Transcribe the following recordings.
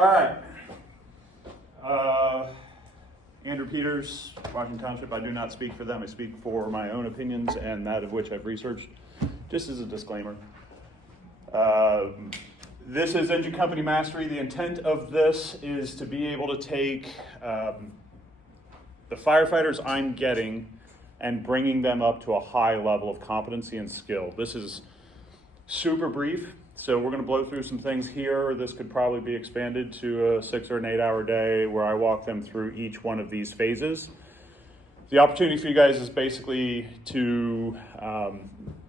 All right. Andrew Peters, Washington Township. I do not speak for them. I speak for my own opinions and that of which I've researched. Just as a disclaimer. This is Engine Company Mastery. The intent of this is to be able to take the firefighters I'm getting and bringing them up to a high level of competency and skill. This is super brief, so we're going to blow through some things here. This could probably be expanded to a 6 or an 8 hour day where I walk them through each one of these phases. The opportunity for you guys is basically to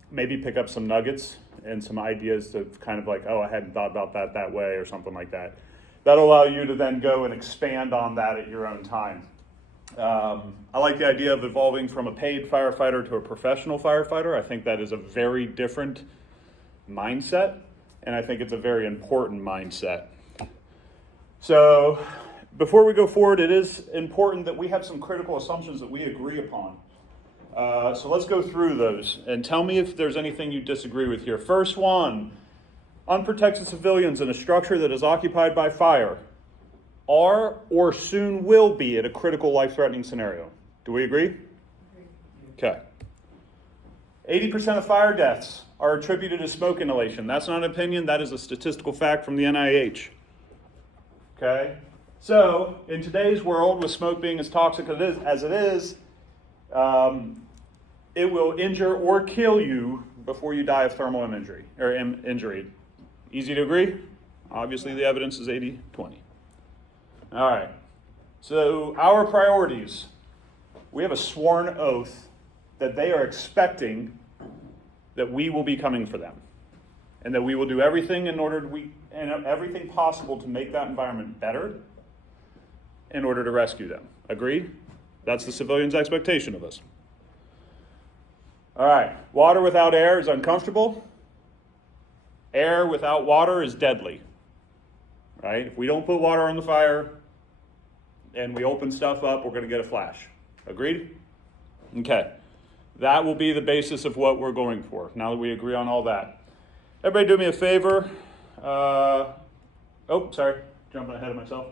maybe pick up some nuggets and some ideas to kind of like, oh, I hadn't thought about that way or something like that. That'll allow you to then go and expand on that at your own time. I like the idea of evolving from a paid firefighter to a professional firefighter. I think that is a very different mindset, and I think it's a very important mindset. So before we go forward, it is important that we have some critical assumptions that we agree upon. So let's go through those and tell me if there's anything you disagree with here. First one, unprotected civilians in a structure that is occupied by fire are or soon will be at a critical life-threatening scenario. Do we agree? Okay. 80% of fire deaths are attributed to smoke inhalation. That's not an opinion, that is a statistical fact from the NIH. Okay? So, in today's world, with smoke being as toxic as it is, it will injure or kill you before you die of thermal injury. Easy to agree? Obviously, the evidence is 80-20. All right. So, our priorities. We have a sworn oath that they are expecting that we will be coming for them, and that we will do everything everything possible to make that environment better in order to rescue them. Agreed? That's the civilians' expectation of us. All right. Water without air is uncomfortable. Air without water is deadly. Right? If we don't put water on the fire and we open stuff up, we're going to get a flash. Agreed? Okay. That will be the basis of what we're going for, now that we agree on all that. Everybody do me a favor. Jumping ahead of myself.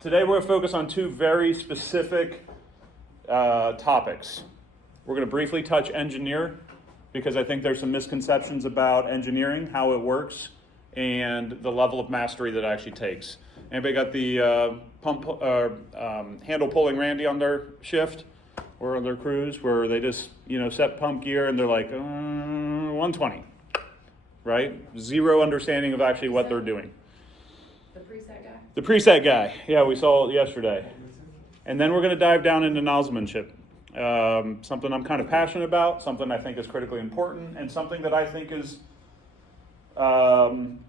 Today we're going to focus on two very specific topics. We're going to briefly touch engineer, because I think there's some misconceptions about engineering, how it works, and the level of mastery that it actually takes. Anybody got the handle pulling Randy on their shift or on their cruise, where they just set pump gear and they're like 120, right? Zero understanding of actually what they're doing. The preset guy? The preset guy. Yeah, we saw it yesterday. And then we're going to dive down into nozzlemanship. Something I'm kind of passionate about, something I think is critically important, and something that I think is,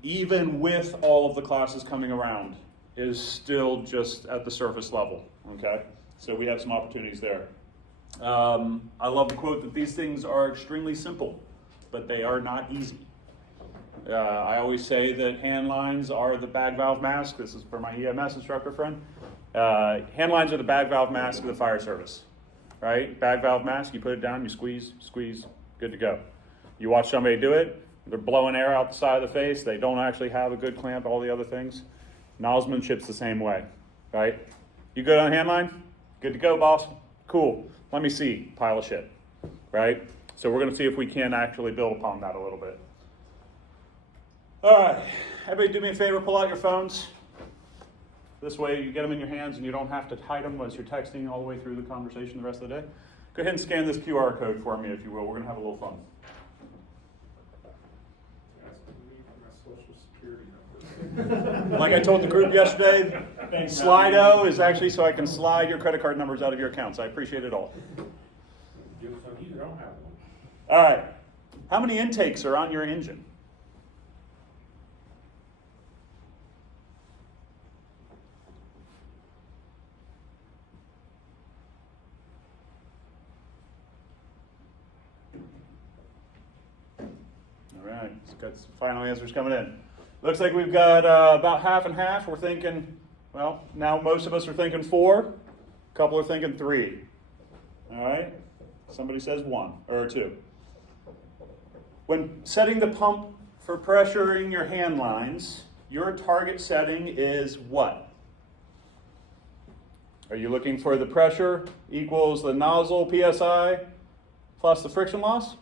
even with all of the classes coming around, is still just at the surface level, okay? So we have some opportunities there. I love the quote that these things are extremely simple, but they are not easy. I always say that hand lines are the bag valve mask. This is for my EMS instructor friend. Hand lines are the bag valve mask of the fire service, right? Bag valve mask, you put it down, you squeeze, good to go. You watch somebody do it, they're blowing air out the side of the face, they don't actually have a good clamp, all the other things. Nozzlemanship's the same way, right? You good on hand line? Good to go, boss? Cool. Let me see. Pile of shit, right? So we're going to see if we can actually build upon that a little bit. All right. Everybody do me a favor, pull out your phones. This way you get them in your hands and you don't have to hide them as you're texting all the way through the conversation the rest of the day. Go ahead and scan this QR code for me, if you will. We're going to have a little fun. Like I told the group yesterday, Slido is actually so I can slide your credit card numbers out of your accounts. I appreciate it all. All right. How many intakes are on your engine? All right. Let's get some final answers coming in. Looks like we've got about half and half. We're thinking, well, now most of us are thinking 4. A couple are thinking 3. All right? Somebody says 1 or 2. When setting the pump for pressuring your hand lines, your target setting is what? Are you looking for the pressure equals the nozzle PSI plus the friction loss?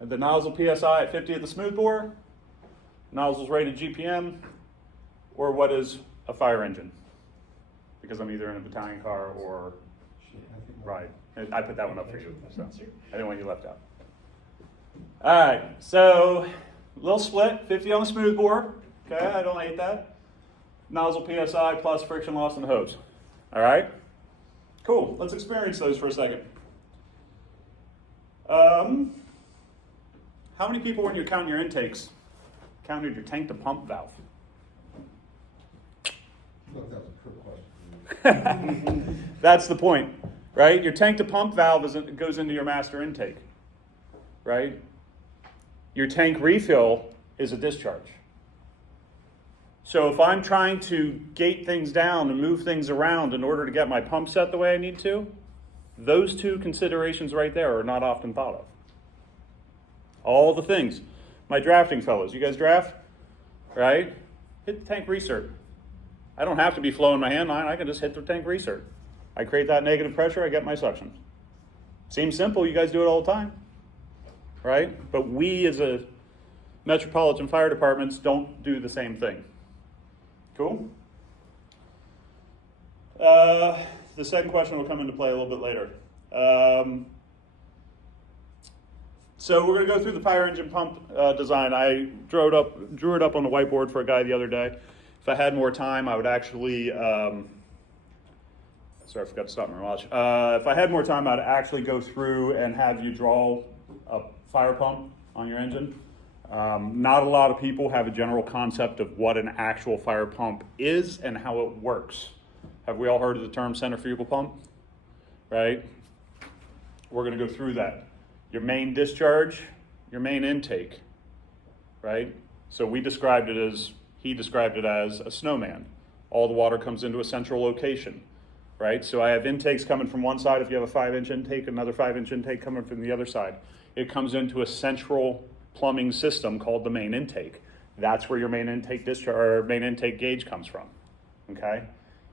The nozzle PSI at 50 at the smoothbore? Nozzle's rated GPM? Or what is a fire engine? Because I'm either in a battalion car or, right. I put that one up for you, so I didn't want you left out. All right, so a little split, 50 on the smoothbore. Okay, I don't hate that. Nozzle PSI plus friction loss in the hose. All right, cool. Let's experience those for a second. How many people, when you're counting your intakes, counted your tank to pump valve? Look, that was a trick question. That's the point, right? Your tank to pump valve goes into your master intake, right? Your tank refill is a discharge. So if I'm trying to gate things down and move things around in order to get my pump set the way I need to, those two considerations right there are not often thought of. All the things. My drafting fellows, you guys draft? Right? Hit the tank resert. I don't have to be flowing my hand line, I can just hit the tank resert. I create that negative pressure, I get my suction. Seems simple, you guys do it all the time. Right? But we as a metropolitan fire departments don't do the same thing. Cool? The second question will come into play a little bit later. So we're going to go through the fire engine pump design. I drew it up on the whiteboard for a guy the other day. If I had more time, I would actually, sorry, I forgot to stop my watch. If I had more time, I'd actually go through and have you draw a fire pump on your engine. Not a lot of people have a general concept of what an actual fire pump is and how it works. Have we all heard of the term centrifugal pump? Right? We're going to go through that. Your main discharge, your main intake, right? So he described it as a snowman. All the water comes into a central location, right? So I have intakes coming from one side. If you have a 5-inch intake, another 5-inch intake coming from the other side. It comes into a central plumbing system called the main intake. That's where your main intake discharge or main intake gauge comes from, okay?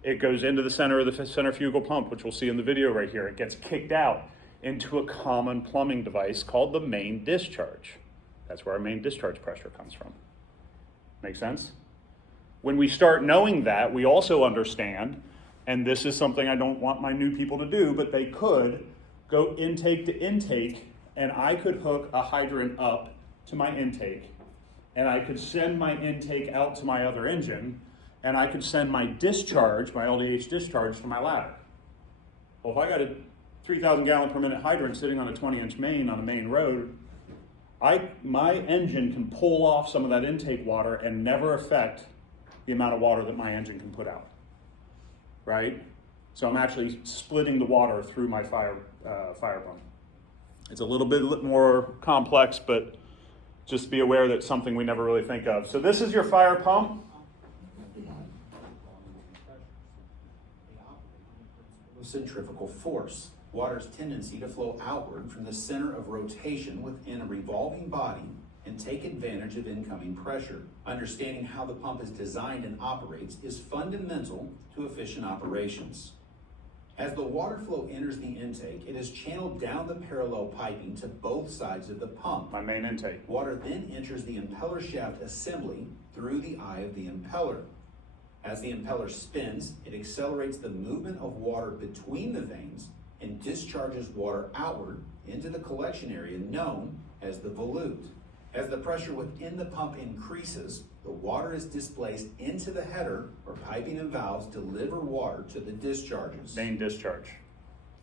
It goes into the center of the centrifugal pump, which we'll see in the video right here. It gets kicked out into a common plumbing device called the main discharge. That's where our main discharge pressure comes from. Make sense? When we start knowing that, we also understand, and this is something I don't want my new people to do, but they could go intake to intake, and I could hook a hydrant up to my intake, and I could send my intake out to my other engine, and I could send my discharge, my LDH discharge, to my ladder. Well, if I got a 3,000 gallon per minute hydrant sitting on a 20-inch main on a main road, my engine can pull off some of that intake water and never affect the amount of water that my engine can put out, right? So I'm actually splitting the water through my fire pump. It's a little bit more complex, but just be aware that it's something we never really think of. So this is your fire pump. Centrifugal force, water's tendency to flow outward from the center of rotation within a revolving body and take advantage of incoming pressure. Understanding how the pump is designed and operates is fundamental to efficient operations. As the water flow enters the intake, it is channeled down the parallel piping to both sides of the pump. My main intake. Water then enters the impeller shaft assembly through the eye of the impeller. As the impeller spins, it accelerates the movement of water between the vanes and discharges water outward into the collection area known as the volute. As the pressure within the pump increases, the water is displaced into the header where piping and valves deliver water to the discharges. Main discharge.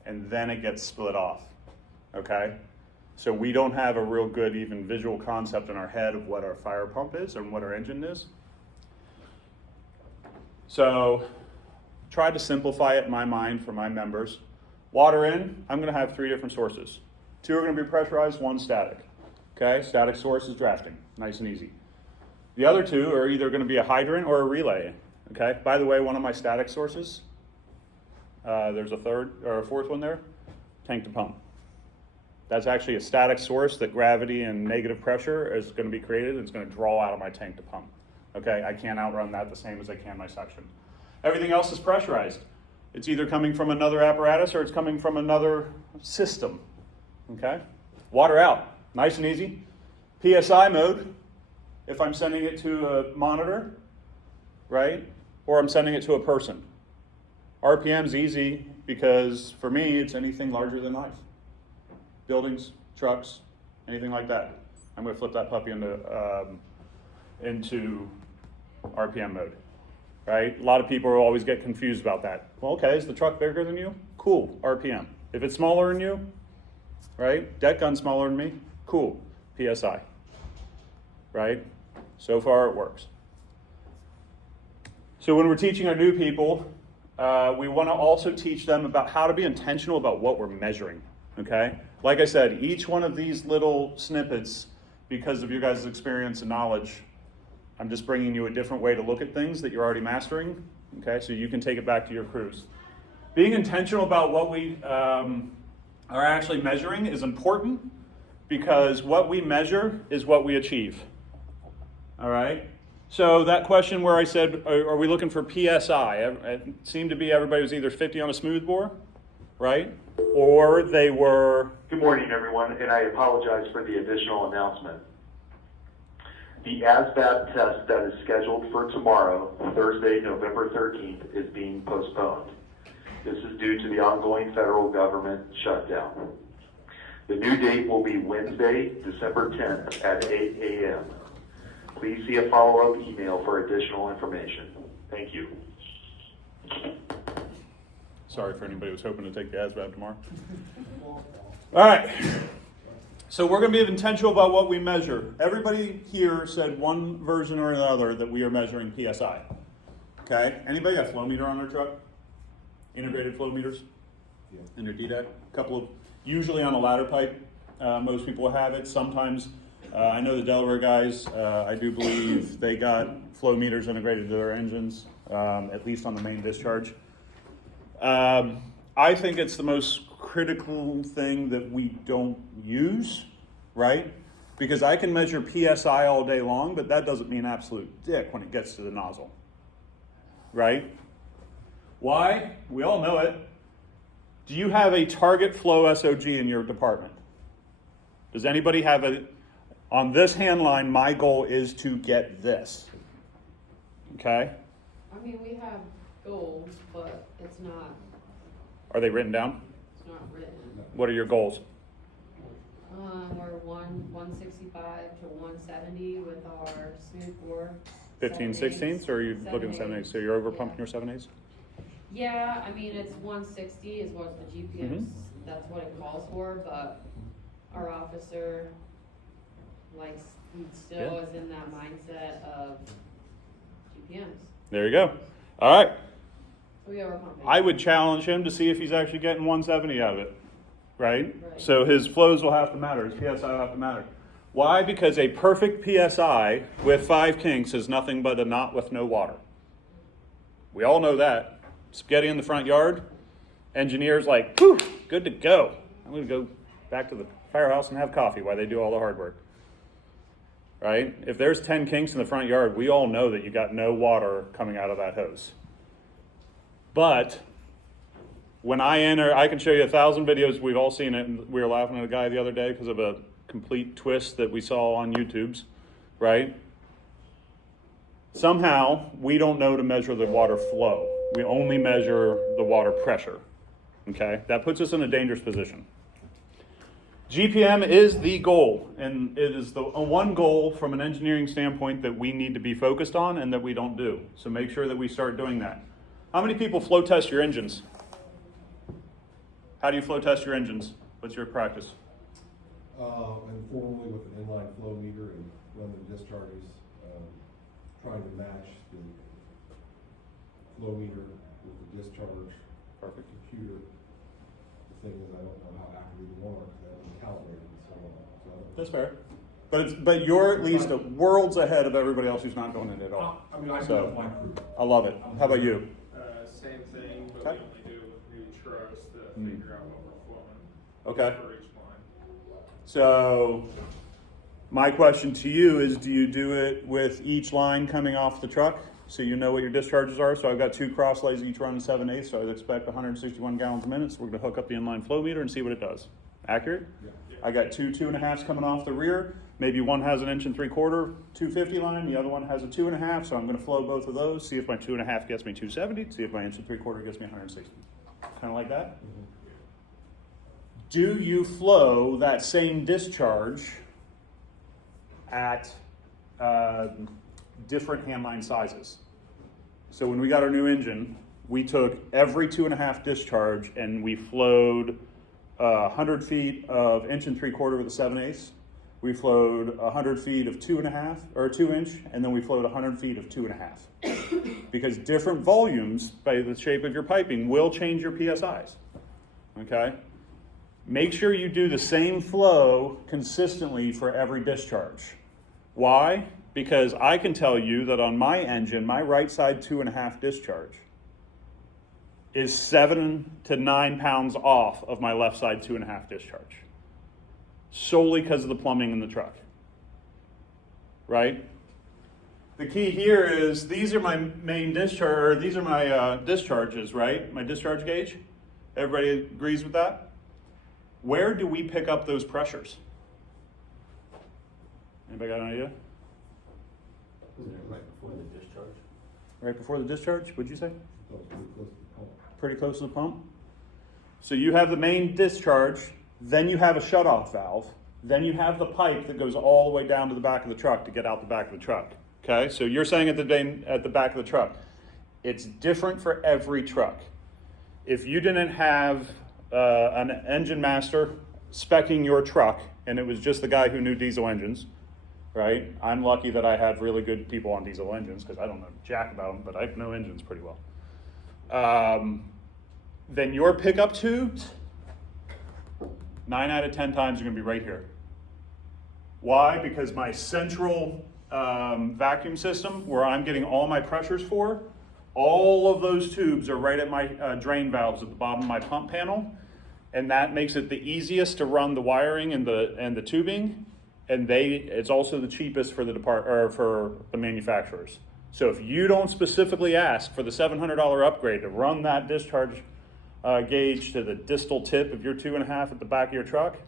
And then it gets split off, okay? So we don't have a real good even visual concept in our head of what our fire pump is and what our engine is. So try to simplify it in my mind for my members. Water in, I'm going to have 3 different sources. 2 are going to be pressurized, 1 static. Okay, static source is drafting, nice and easy. The other 2 are either going to be a hydrant or a relay. Okay, by the way, one of my static sources, there's a 3rd or a 4th one there, tank to pump. That's actually a static source that gravity and negative pressure is going to be created. It's going to draw out of my tank to pump. Okay, I can't outrun that the same as I can my suction. Everything else is pressurized. It's either coming from another apparatus or it's coming from another system. Okay, water out, nice and easy. PSI mode, if I'm sending it to a monitor, right, or I'm sending it to a person. RPM's easy because for me, it's anything larger than life. Buildings, trucks, anything like that. I'm going to flip that puppy into RPM mode, right? A lot of people always get confused about that. Well, okay, is the truck bigger than you? Cool, RPM. If it's smaller than you, right? Deck gun smaller than me? Cool, PSI, right? So far it works. So when we're teaching our new people, we want to also teach them about how to be intentional about what we're measuring, okay? Like I said, each one of these little snippets, because of your guys' experience and knowledge, I'm just bringing you a different way to look at things that you're already mastering, okay? So you can take it back to your crews. Being intentional about what we are actually measuring is important because what we measure is what we achieve, all right? So that question where I said, are we looking for PSI? It seemed to be everybody was either 50 on a smoothbore, right? Or they were... Good morning, everyone, and I apologize for the additional announcement. The ASVAB test that is scheduled for tomorrow, Thursday, November 13th, is being postponed. This is due to the ongoing federal government shutdown. The new date will be Wednesday, December 10th at 8 a.m. Please see a follow-up email for additional information. Thank you. Sorry for anybody who's hoping to take the ASVAB tomorrow. All right. So we're going to be intentional about what we measure. Everybody here said one version or another that we are measuring PSI. Okay? Anybody got flow meter on their truck? Integrated flow meters? Yeah. In their D-deck? A couple of, usually on a ladder pipe. Most people have it. Sometimes, I know the Delaware guys, I do believe they got flow meters integrated to their engines, at least on the main discharge. I think it's the most critical thing that we don't use, right? Because I can measure PSI all day long, but that doesn't mean absolute dick when it gets to the nozzle, right? Why? We all know it. Do you have a target flow SOG in your department? Does anybody have on this hand line, my goal is to get this, okay? I mean, we have goals, but it's not Are they written down? written. What are your goals? We're 165 to 170 with our smooth bore. 15 16ths, or are you looking at 7/8? So you're over Yeah. pumping your 7/8? Yeah, I mean, it's 160 is what the GPS, Mhm. that's what it calls for, but our officer he still Yeah. is in that mindset of GPMs. There you go. All right. So we over pumping. I would challenge him to see if he's actually getting 170 out of it, right? Right. So his flows will have to matter, his PSI will have to matter. Why? Because a perfect PSI with 5 kinks is nothing but a knot with no water. We all know that. Spaghetti in the front yard, engineers like, whew, good to go. I'm going to go back to the firehouse and have coffee while they do all the hard work. Right? If there's 10 kinks in the front yard, we all know that you got no water coming out of that hose. But when I enter, I can show you 1,000 videos. We've all seen it. And we were laughing at a guy the other day because of a complete twist that we saw on YouTube's, right? Somehow, we don't know to measure the water flow. We only measure the water pressure, okay? That puts us in a dangerous position. GPM is the goal, and it is the one goal from an engineering standpoint that we need to be focused on and that we don't do. So make sure that we start doing that. How many people flow test your engines? How do you flow test your engines? What's your practice? Informally with an inline flow meter and run the discharges, trying to match the flow meter with the discharge. Perfect. Computer. The thing is, I don't know how accurate you are because I haven't calibrated and so on. So That's fair. But you're at least worlds ahead of everybody else who's not going in at all. I mean, I do So, have my crew. I love it. How about you? Same thing, but Okay. we only do it with new trucks to Mm. figure out what we're flowing. Okay. For each line. So my question to you is, do you do it with each line coming off the truck so you know what your discharges are? So I've got 2 cross lays, each run 7/8, so I'd expect 161 gallons a minute. So we're gonna hook up the inline flow meter and see what it does. Accurate? Yeah. I got 2 2.5s coming off the rear. Maybe one has an 1 3/4 250 line, the other one has a 2.5, so I'm gonna flow both of those, see if my 2.5 gets me 270, see if my 1 3/4 gets me 160. Kind of like that? Do you flow that same discharge at different handline sizes? So when we got our new engine, we took every 2.5 discharge and we flowed 100 feet of 1 3/4 with a 7/8. We flowed 100 feet of 2.5 or 2 inch, and then we flowed 100 feet of 2.5. Because different volumes by the shape of your piping will change your PSIs. Okay? Make sure you do the same flow consistently for every discharge. Why? Because I can tell you that on my engine, my right side 2.5 discharge is 7 to 9 pounds off of my left side 2.5 discharge. Solely because of the plumbing in the truck. Right? The key here is these are my main discharge, or these are my discharges, right? My discharge gauge. Everybody agrees with that? Where do we pick up those pressures? Anybody got an idea? Isn't it right before the discharge? Right before the discharge, what'd you say? That was pretty close to the pump. Pretty close to the pump. So you have the main discharge, then you have a shutoff valve, then you have the pipe that goes all the way down to the back of the truck to get out the back of the truck. Okay, so you're saying at the back of the truck. It's different for every truck. If you didn't have an engine master speccing your truck, and it was just the guy who knew diesel engines, right? I'm lucky that I have really good people on diesel engines because I don't know jack about them, but I know engines pretty well. Then your pickup tubes, 9 out of 10 times are going to be right here. Why? Because my central vacuum system, where I'm getting all my pressures for, all of those tubes are right at my drain valves at the bottom of my pump panel, and that makes it the easiest to run the wiring and the tubing, and it's also the cheapest for for the manufacturers. So if you don't specifically ask for the $700 upgrade to run that discharge gauge to the distal tip of your 2.5 at the back of your truck,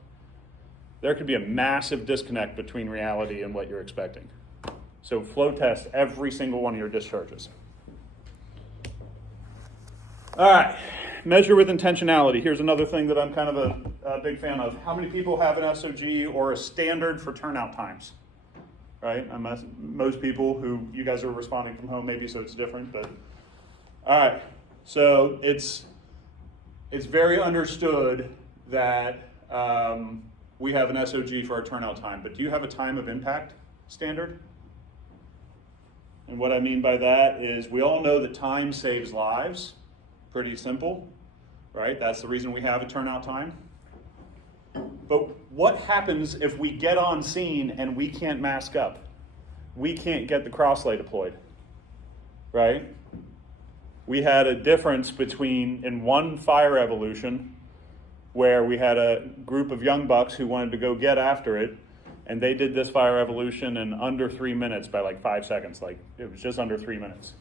there could be a massive disconnect between reality and what you're expecting. So flow test every single one of your discharges. All right, measure with intentionality. Here's another thing that I'm kind of a big fan of. How many people have an SOG or a standard for turnout times? Right, most people who, you guys are responding from home maybe, so it's different, but all right. So it's very understood that we have an SOG for our turnout time, but do you have a time of impact standard? And what I mean by that is we all know that time saves lives. Pretty simple, right? That's the reason we have a turnout time. But what happens if we get on scene and we can't mask up? We can't get the crosslay deployed, right? We had a difference in one fire evolution where we had a group of young bucks who wanted to go get after it, and they did this fire evolution in under 3 minutes by like 5 seconds. Like, it was just under 3 minutes,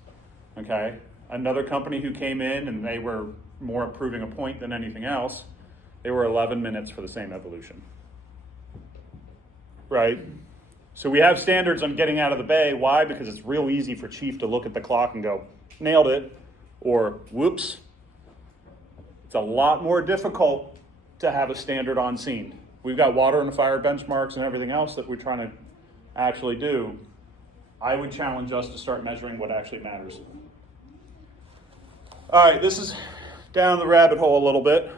okay? Another company who came in, and they were more proving a point than anything else, they were 11 minutes for the same evolution, right? So we have standards on getting out of the bay. Why? Because it's real easy for chief to look at the clock and go, nailed it, or whoops. It's a lot more difficult to have a standard on scene. We've got water and fire benchmarks and everything else that we're trying to actually do. I would challenge us to start measuring what actually matters. All right, this is down the rabbit hole a little bit.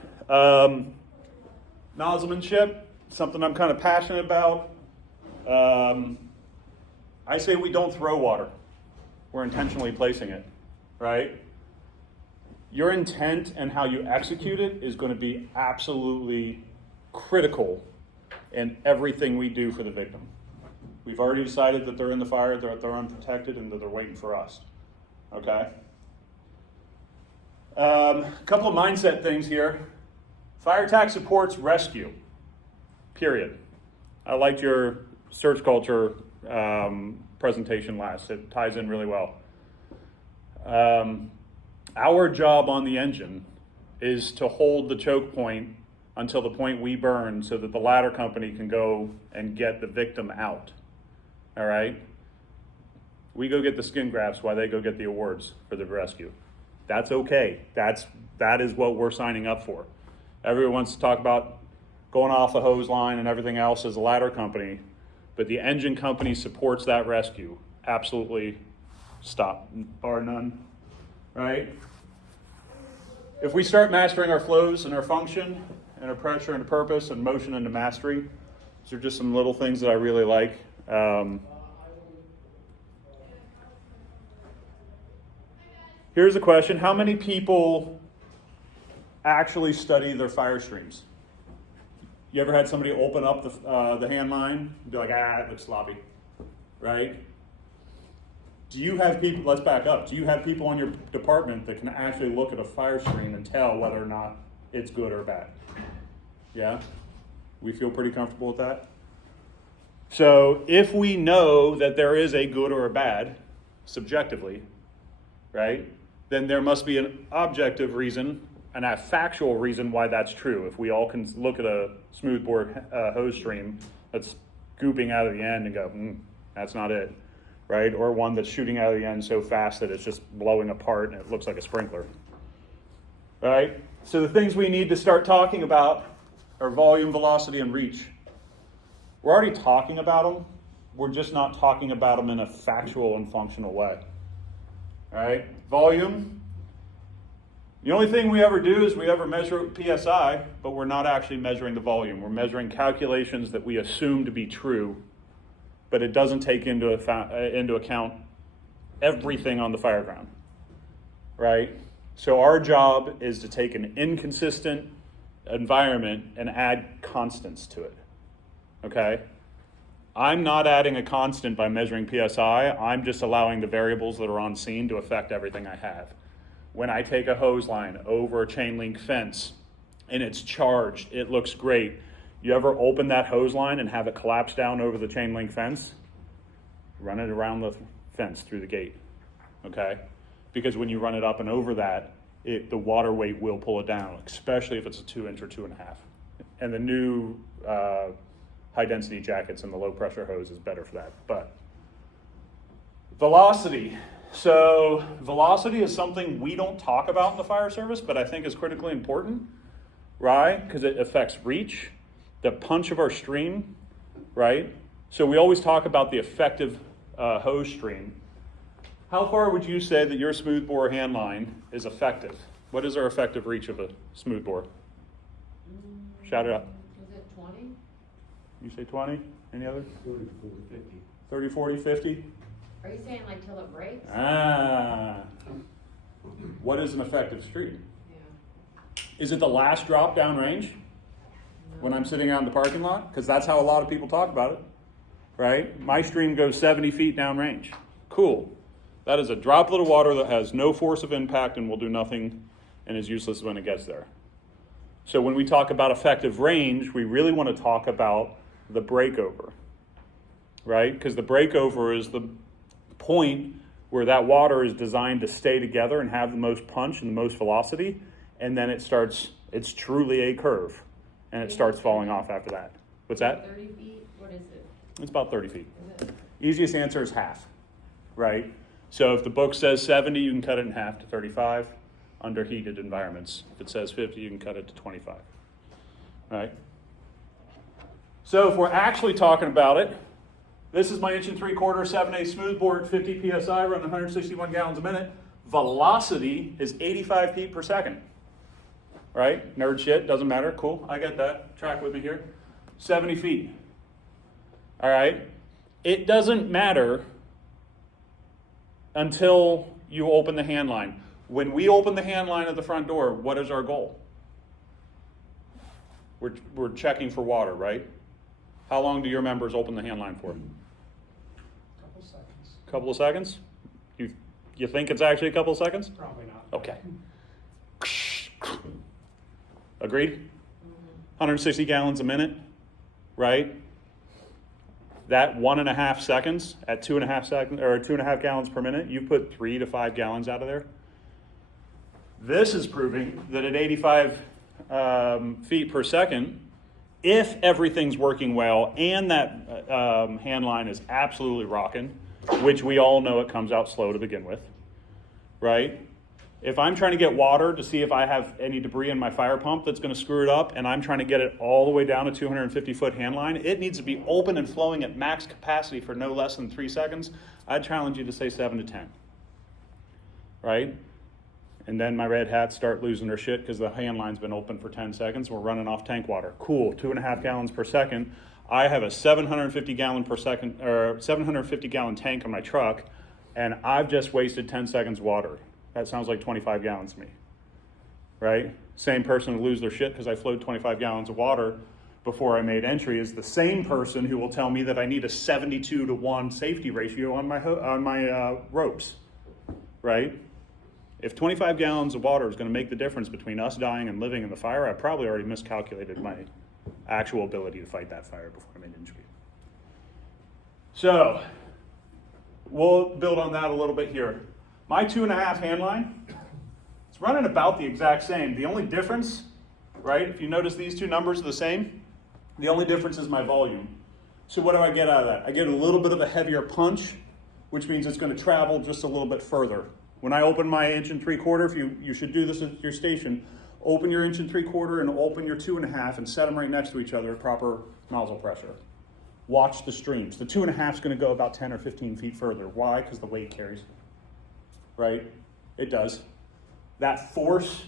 Nozzlemanship, something I'm kind of passionate about. I say we don't throw water. We're intentionally placing it, right? Your intent and how you execute it is going to be absolutely critical in everything we do for the victim. We've already decided that they're in the fire, that they're unprotected, and that they're waiting for us, okay? A couple of mindset things here. Fire attack supports rescue, period. I liked your search culture presentation last. It ties in really well. Our job on the engine is to hold the choke point until the point we burn so that the ladder company can go and get the victim out. All right? We go get the skin grafts while they go get the awards for the rescue. That's okay. That is what we're signing up for. Everyone wants to talk about going off the hose line and everything else as a ladder company, but the engine company supports that rescue. Absolutely stop, bar none, right? If we start mastering our flows and our function and our pressure and purpose and motion into mastery, these are just some little things that I really like. Here's a question. How many people actually study their fire streams? You ever had somebody open up the hand line and be like, it looks sloppy, right? Do you have people, let's back up, do you have people in your department that can actually look at a fire stream and tell whether or not it's good or bad? Yeah? We feel pretty comfortable with that? So if we know that there is a good or a bad, subjectively, right, then there must be an objective reason and a factual reason why that's true. If we all can look at a smoothbore hose stream that's gooping out of the end and go, that's not it, right? Or one that's shooting out of the end so fast that it's just blowing apart and it looks like a sprinkler, right? So the things we need to start talking about are volume, velocity, and reach. We're already talking about them. We're just not talking about them in a factual and functional way, all right? Volume. The only thing we ever do is we ever measure PSI, but we're not actually measuring the volume. We're measuring calculations that we assume to be true, but it doesn't take into account everything on the fire ground, right? So our job is to take an inconsistent environment and add constants to it, okay? I'm not adding a constant by measuring PSI. I'm just allowing the variables that are on scene to affect everything I have. When I take a hose line over a chain link fence and it's charged, it looks great. You ever open that hose line and have it collapse down over the chain link fence? Run it around the fence through the gate, okay? Because when you run it up and over that, the water weight will pull it down, especially if it's a 2-inch or 2.5. And the new high density jackets and the low pressure hose is better for that. But velocity. So velocity is something we don't talk about in the fire service, but I think is critically important, right? Because it affects reach, the punch of our stream, right? So we always talk about the effective hose stream. How far would you say that your smoothbore hand line is effective? What is our effective reach of a smoothbore? Shout it out. Is it 20? You say 20? Any other? 30, 40, 50. 30, 40, 50? Are you saying like till it breaks? What is an effective stream? Yeah. Is it the last drop downrange when I'm sitting out in the parking lot? Because that's how a lot of people talk about it, right? My stream goes 70 feet downrange. Cool. That is a droplet of water that has no force of impact and will do nothing and is useless when it gets there. So when we talk about effective range, we really want to talk about the breakover, right? Because the breakover is the point where that water is designed to stay together and have the most punch and the most velocity, and then it's truly a curve, and it starts falling off after that. What's that? 30 feet? What is it? It's about 30 feet. Is it? Easiest answer is half, right? So if the book says 70, you can cut it in half to 35 under heated environments. If it says 50, you can cut it to 25, right? So if we're actually talking about it, this is my 1 3/4 7/8 smoothbore at 50 PSI, running 161 gallons a minute. Velocity is 85 feet per second, right? Nerd shit, doesn't matter, cool, I get that. Track with me here. 70 feet, all right? It doesn't matter until you open the hand line. When we open the hand line at the front door, what is our goal? We're checking for water, right? How long do your members open the hand line for? Couple seconds. Couple of seconds? You think it's actually a couple of seconds? Probably not. Okay. Agreed? 160 gallons a minute, right? that 1.5 seconds at 2.5 seconds or 2.5 gallons per minute, you put 3 to 5 gallons out of there. This is proving that at 85 feet per second, if everything's working well and that hand line is absolutely rocking, which we all know it comes out slow to begin with, right? If I'm trying to get water to see if I have any debris in my fire pump that's going to screw it up, and I'm trying to get it all the way down to 250-foot hand line, it needs to be open and flowing at max capacity for no less than 3 seconds. I'd challenge you to say 7 to 10, right? And then my red hats start losing their shit because the hand line's been open for 10 seconds. We're running off tank water. Cool, 2.5 gallons per second. I have a 750 gallon tank on my truck, and I've just wasted 10 seconds of water. That sounds like 25 gallons to me, right? Same person who lose their shit because I flowed 25 gallons of water before I made entry is the same person who will tell me that I need a 72-to-1 safety ratio on my ropes, right? If 25 gallons of water is going to make the difference between us dying and living in the fire, I probably already miscalculated my actual ability to fight that fire before I made entry. So, we'll build on that a little bit here. My 2.5 hand line, it's running about the exact same. The only difference, right, if you notice these two numbers are the same, the only difference is my volume. So what do I get out of that? I get a little bit of a heavier punch, which means it's going to travel just a little bit further. When I open my 1 3/4, if you should do this at your station, open your 1 3/4 and open your 2.5 and set them right next to each other at proper nozzle pressure. Watch the streams. The 2.5 is going to go about 10 or 15 feet further. Why? Because the weight carries. Right? It does. That force,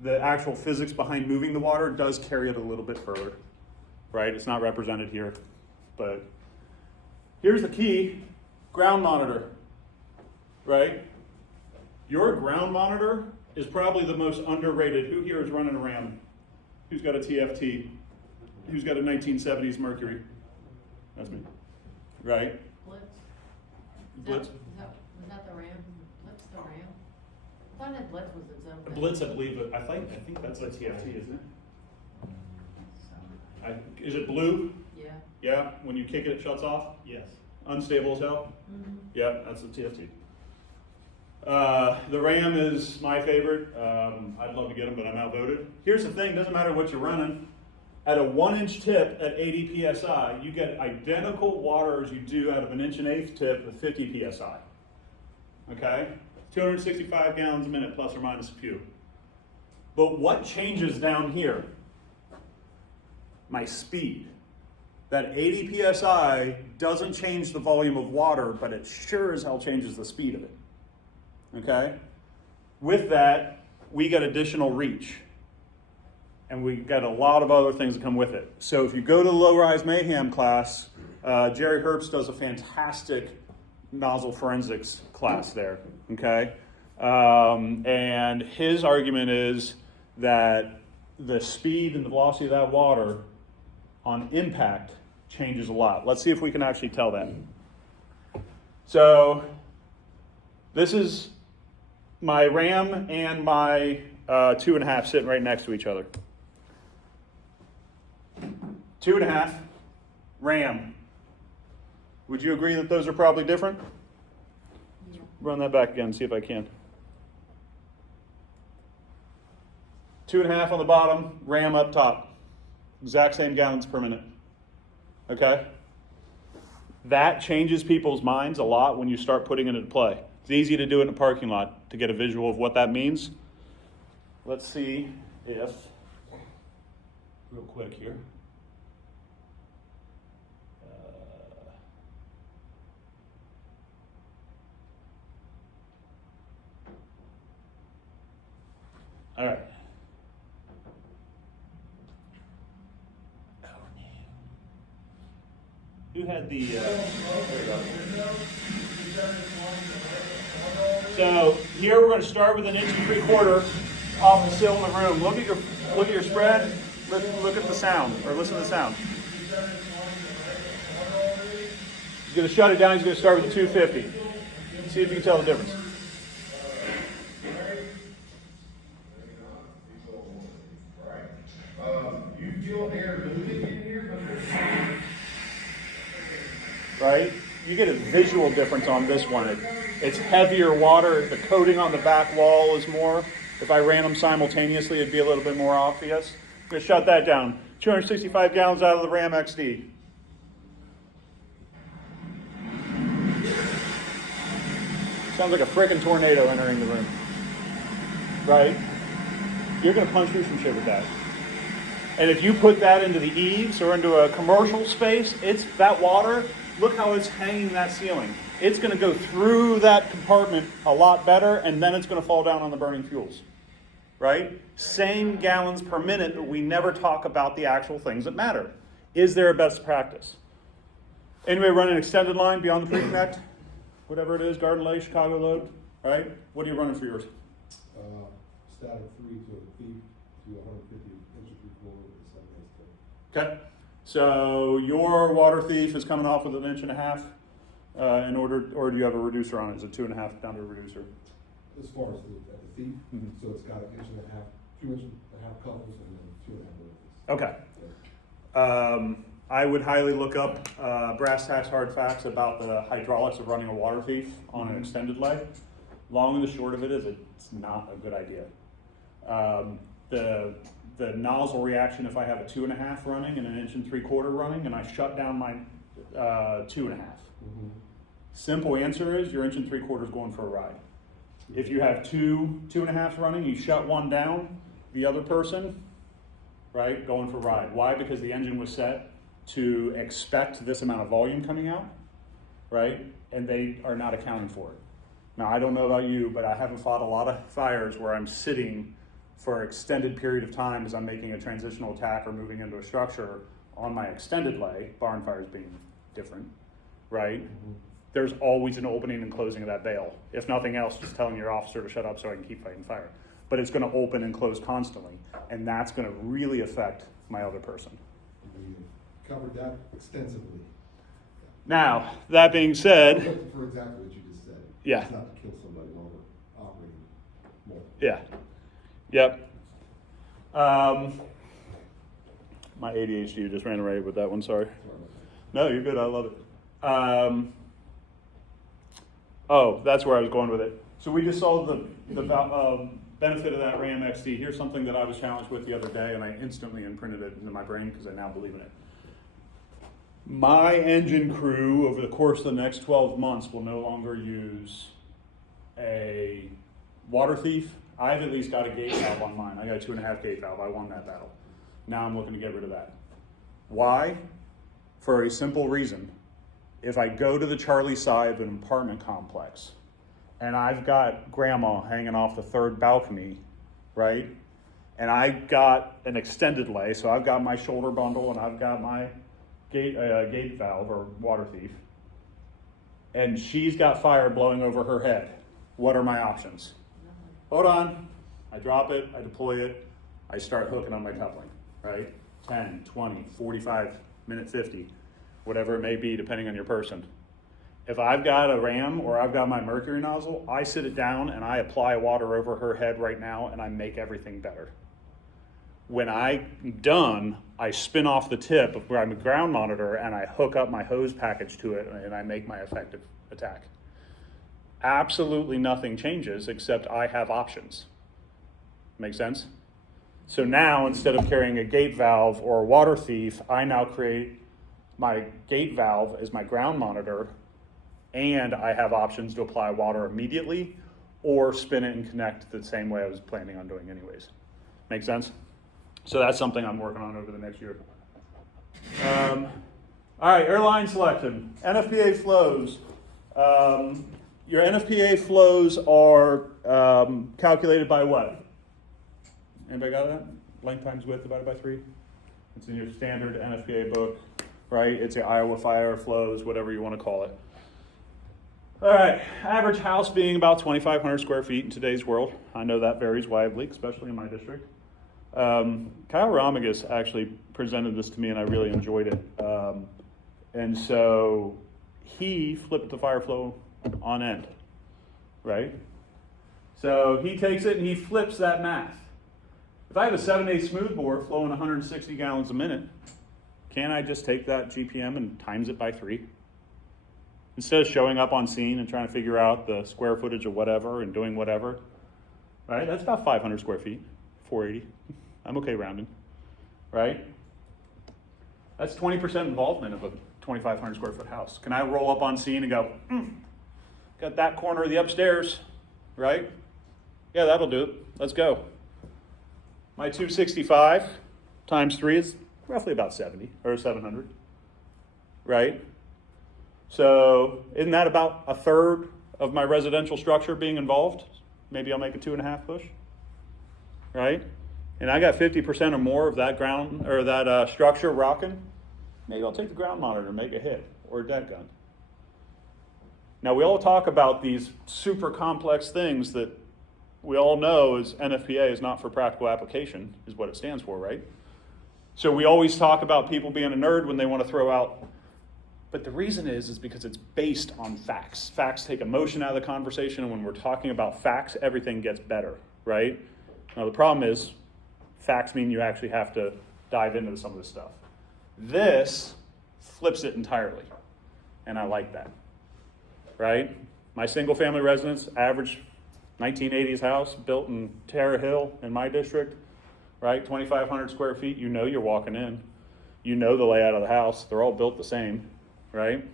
the actual physics behind moving the water does carry it a little bit further. Right? It's not represented here. But here's the key, ground monitor. Right? Your ground monitor is probably the most underrated. Who here is running a RAM? Who's got a TFT? Who's got a 1970s Mercury? That's me. Right? Blitz. Blitz? Was that the RAM? Blitz the RAM? I thought that Blitz was its own thing. Blitz, I believe, but I think that's a TFT, isn't it? Is it blue? Yeah. Yeah, when you kick it, it shuts off? Yes. Unstable as hell? Mm-hmm. Yeah, that's a TFT. The RAM is my favorite. I'd love to get them, but I'm outvoted. Here's the thing, doesn't matter what you're running. At a 1-inch tip at 80 PSI, you get identical water as you do out of an 1.8" tip at 50 PSI. Okay? 265 gallons a minute, plus or minus a few. But what changes down here? My speed. That 80 PSI doesn't change the volume of water, but it sure as hell changes the speed of it. Okay? With that, we get additional reach. And we got a lot of other things that come with it. So if you go to the low-rise mayhem class, Jerry Herbst does a fantastic nozzle forensics class there, okay? And his argument is that the speed and the velocity of that water on impact changes a lot. Let's see if we can actually tell that. So this is my RAM and my 2.5 sitting right next to each other. 2.5, RAM. Would you agree that those are probably different? Yeah. Run that back again, see if I can. 2.5 on the bottom, RAM up top. Exact same gallons per minute. Okay? That changes people's minds a lot when you start putting it into play. It's easy to do it in a parking lot to get a visual of what that means. Let's see if, real quick here. All right. Oh, no. Who had the, So here we're going to start with an 1 3/4 off the sill in the room. Look at your spread. Look at the sound, or listen to the sound. He's going to shut it down. He's going to start with the 250. See if you can tell the difference. you get a visual difference on this one. It's heavier water. The coating on the back wall is more. If I ran them simultaneously, it'd be a little bit more obvious. I'm going to shut that down. 265 gallons out of the Ram XD. Sounds like a frickin' tornado entering the room. Right? You're going to punch through some shit with that. And if you put that into the eaves or into a commercial space, it's that water, look how it's hanging that ceiling. It's going to go through that compartment a lot better, and then it's going to fall down on the burning fuels. Right? Same gallons per minute, but we never talk about the actual things that matter. Is there a best practice? Anybody run an extended line beyond the pre-connect? Whatever it is, Garden Lake, Chicago load, right? What are you running for yours? Static 3 to a feet to 150 inches with the 7/8 tip. Okay. So your water thief is coming off with 1.5 inches in order, or do you have a reducer on it? Is it 2.5 down to a reducer? As far as at the feet, so it's got 1.5 inches, 2.5 inches couples, and then 2.5 inches. Okay. I would highly look up brass tacks hard facts about the hydraulics of running a water thief on an extended leg. Long and the short of it is it's not a good idea. The nozzle reaction, if I have a 2.5 running and 1 3/4 running, and I shut down my 2.5. Simple answer is your 1 3/4 is going for a ride. If you have 2.5 running, you shut one down, the other person, right, going for a ride. Why? Because the engine was set to expect this amount of volume coming out, right? And they are not accounting for it. Now, I don't know about you, but I haven't fought a lot of fires where I'm sitting for an extended period of time as I'm making a transitional attack or moving into a structure on my extended lay, barn fires being different, right? There's always an opening and closing of that bail. If nothing else, just telling your officer to shut up so I can keep fighting fire. But it's going to open and close constantly, and that's going to really affect my other person. We covered that extensively. Now, that being said, For exactly what you just said. Yeah. It's not to kill somebody while we're operating more. yeah, yep. My ADHD just ran away with that one, sorry. Sorry about that. No, you're good, I love it. Oh, that's where I was going with it. So we just saw the benefit of that Ram XD. Here's something that I was challenged with the other day, and I instantly imprinted it into my brain because I now believe in it. My engine crew over the course of the next 12 months will no longer use a water thief. I've at least got a gate valve on mine. I got a 2.5 gate valve. I won that battle. Now I'm looking to get rid of that. Why? For a simple reason. If I go to the Charlie side of an apartment complex and I've got grandma hanging off the 3rd balcony, right? And I got an extended lay, so I've got my shoulder bundle and I've got my gate valve or water thief, and she's got fire blowing over her head. What are my options? Hold on. I drop it, I deploy it, I start hooking on my coupling, right? 10, 20, 45, minute 50, whatever it may be, depending on your person. If I've got a ram or I've got my mercury nozzle, I sit it down and I apply water over her head right now and I make everything better. When I'm done, I spin off the tip of where I'm a ground monitor and I hook up my hose package to it and I make my effective attack. Absolutely nothing changes except I have options. Make sense? So now instead of carrying a gate valve or a water thief, I now create my gate valve as my ground monitor, and I have options to apply water immediately or spin it and connect the same way I was planning on doing anyways. Make sense? So that's something I'm working on over the next year. All right, airline selection. NFPA flows. Your NFPA flows are calculated by what? Anybody got that? Length times width divided by 3? It's in your standard NFPA book, right? It's your Iowa fire flows, whatever you want to call it. All right, average house being about 2,500 square feet in today's world. I know that varies widely, especially in my district. Kyle Ramagus actually presented this to me and I really enjoyed it. And so he flipped the fire flow on end, right? So he takes it and he flips that math. If I have a 7/8 smoothbore flowing 160 gallons a minute, can't I just take that GPM and times it by 3? Instead of showing up on scene and trying to figure out the square footage of whatever and doing whatever, right? That's about 500 square feet, 480. I'm okay rounding, right? That's 20% involvement of a 2,500 square foot house. Can I roll up on scene and go, got that corner of the upstairs, right? Yeah, that'll do it. Let's go. My 265 times 3 is roughly about 70 or 700, right? So isn't that about a third of my residential structure being involved? Maybe I'll make a 2.5 push, right? And I got 50% or more of that ground or that structure rocking. Maybe I'll take the ground monitor and make a hit or a dead gun. Now we all talk about these super complex things that we all know is NFPA is not for practical application is what it stands for, right? So we always talk about people being a nerd when they want to throw out. But the reason is because it's based on facts. Facts take emotion out of the conversation, and when we're talking about facts, everything gets better, right? Now the problem is, facts mean you actually have to dive into some of this stuff. This flips it entirely, and I like that, right? My single family residence, average 1980s house, built in Terra Hill in my district, right? 2,500 square feet, you know you're walking in. You know the layout of the house, they're all built the same. Right?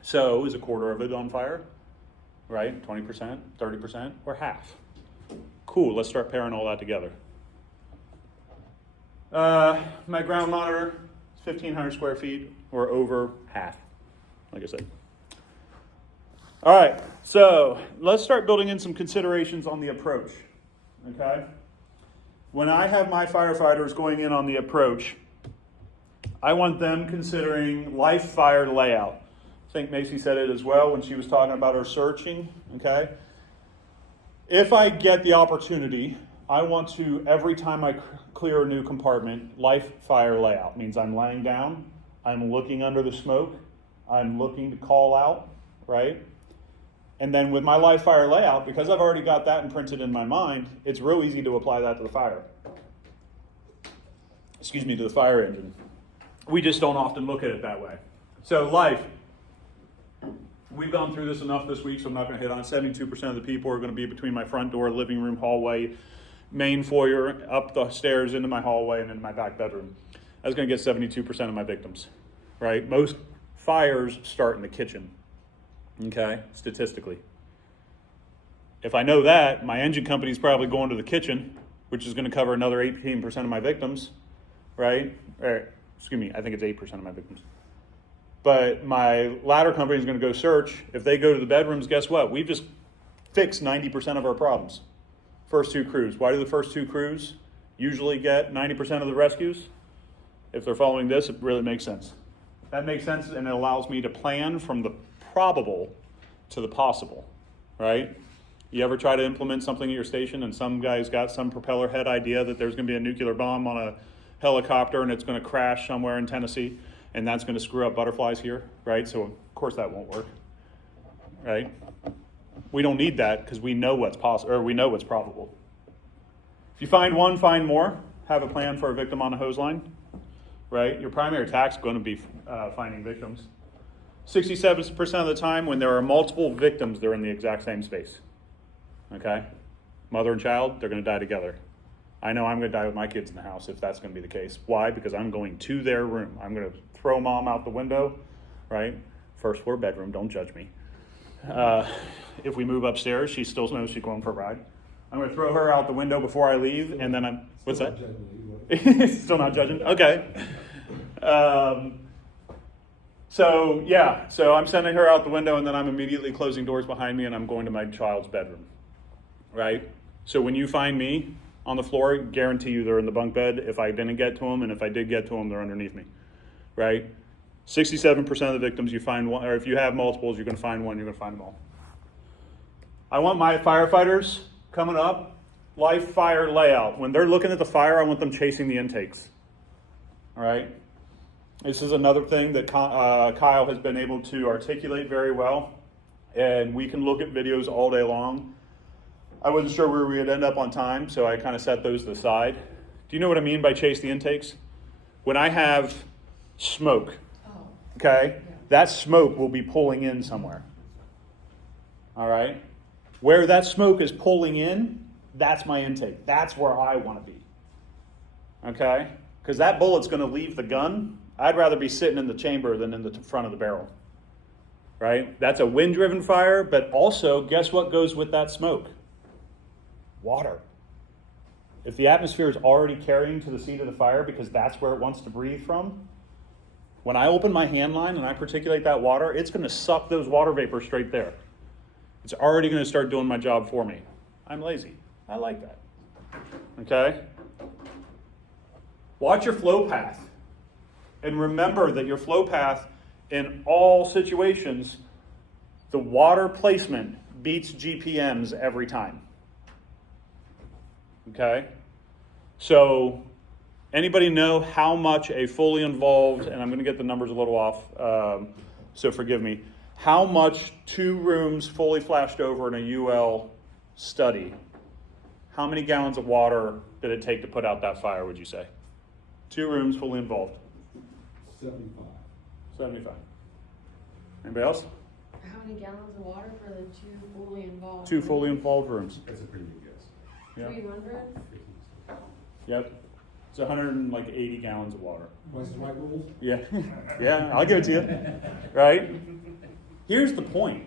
So is a quarter of it on fire? Right? 20%, 30%, or half? Cool, let's start pairing all that together. My ground monitor is 1,500 square feet, or over half, like I said. All right, so let's start building in some considerations on the approach, okay? When I have my firefighters going in on the approach, I want them considering live fire layout. I think Macy said it as well when she was talking about her searching, okay? If I get the opportunity, I want to, every time I clear a new compartment, live fire layout. Means I'm laying down, I'm looking under the smoke, I'm looking to call out, right? And then with my live fire layout, because I've already got that imprinted in my mind, it's real easy to apply that to the fire. To the fire engine. We just don't often look at it that way. So life, we've gone through this enough this week, so I'm not going to hit on it. 72% of the people are going to be between my front door, living room, hallway, main foyer, up the stairs, into my hallway, and into my back bedroom. I was going to get 72% of my victims, right? Most fires start in the kitchen, okay, statistically. If I know that, my engine company is probably going to the kitchen, which is going to cover another 18% of my victims, right? I think it's 8% of my victims. But my ladder company is going to go search. If they go to the bedrooms, guess what? We've just fixed 90% of our problems. First 2 crews. Why do the first 2 crews usually get 90% of the rescues? If they're following this, it really makes sense. That makes sense, and it allows me to plan from the probable to the possible, right? You ever try to implement something at your station and some guy's got some propeller head idea that there's going to be a nuclear bomb on a helicopter and it's going to crash somewhere in Tennessee and that's going to screw up butterflies here, right? So of course that won't work, right? We don't need that because we know what's possible, or we know what's probable. If you find one, find more. Have a plan for a victim on a hose line, right? Your primary attack is going to be finding victims. 67% of the time when there are multiple victims, they're in the exact same space, okay? Mother and child, they're going to die together. I know I'm going to die with my kids in the house if that's going to be the case. Why? Because I'm going to their room. I'm going to throw mom out the window, right? First floor bedroom, don't judge me. If we move upstairs, she still knows she's going for a ride. I'm going to throw her out the window before I leave, and then what's that? Still not judging? Okay. So I'm sending her out the window, and then I'm immediately closing doors behind me, and I'm going to my child's bedroom, right? So when you find me on the floor, guarantee you they're in the bunk bed. If I didn't get to them, and if I did get to them, they're underneath me, right? 67% of the victims you find one, or if you have multiples, you're going to find one, you're going to find them all. I want my firefighters coming up, live fire layout. When they're looking at the fire, I want them chasing the intakes, all right? This is another thing that Kyle has been able to articulate very well, and we can look at videos all day long. I wasn't sure where we would end up on time, so I kind of set those to the side. Do you know what I mean by chase the intakes? When I have smoke, okay, that smoke will be pulling in somewhere. All right? Where that smoke is pulling in, that's my intake. That's where I want to be. Okay? Because that bullet's going to leave the gun. I'd rather be sitting in the chamber than in the front of the barrel. Right? That's a wind-driven fire, but also, guess what goes with that smoke? Water. If the atmosphere is already carrying to the seat of the fire because that's where it wants to breathe from, when I open my hand line and I particulate that water, it's going to suck those water vapors straight there. It's already going to start doing my job for me. I'm lazy. I like that. Okay? Watch your flow path. And remember that your flow path in all situations, the water placement beats GPMs every time. Okay? So, anybody know how much a fully involved, and I'm going to get the numbers a little off, so forgive me, how much 2 rooms fully flashed over in a UL study, how many gallons of water did it take to put out that fire, would you say? 2 rooms fully involved. 75. 75. Anybody else? How many gallons of water for the 2 fully involved? 2 fully involved rooms. That's a pretty good guess. Yep. 300? Yep. It's 180 gallons of water. What's the right rules? Yeah. Yeah, I'll give it to you. Right? Here's the point.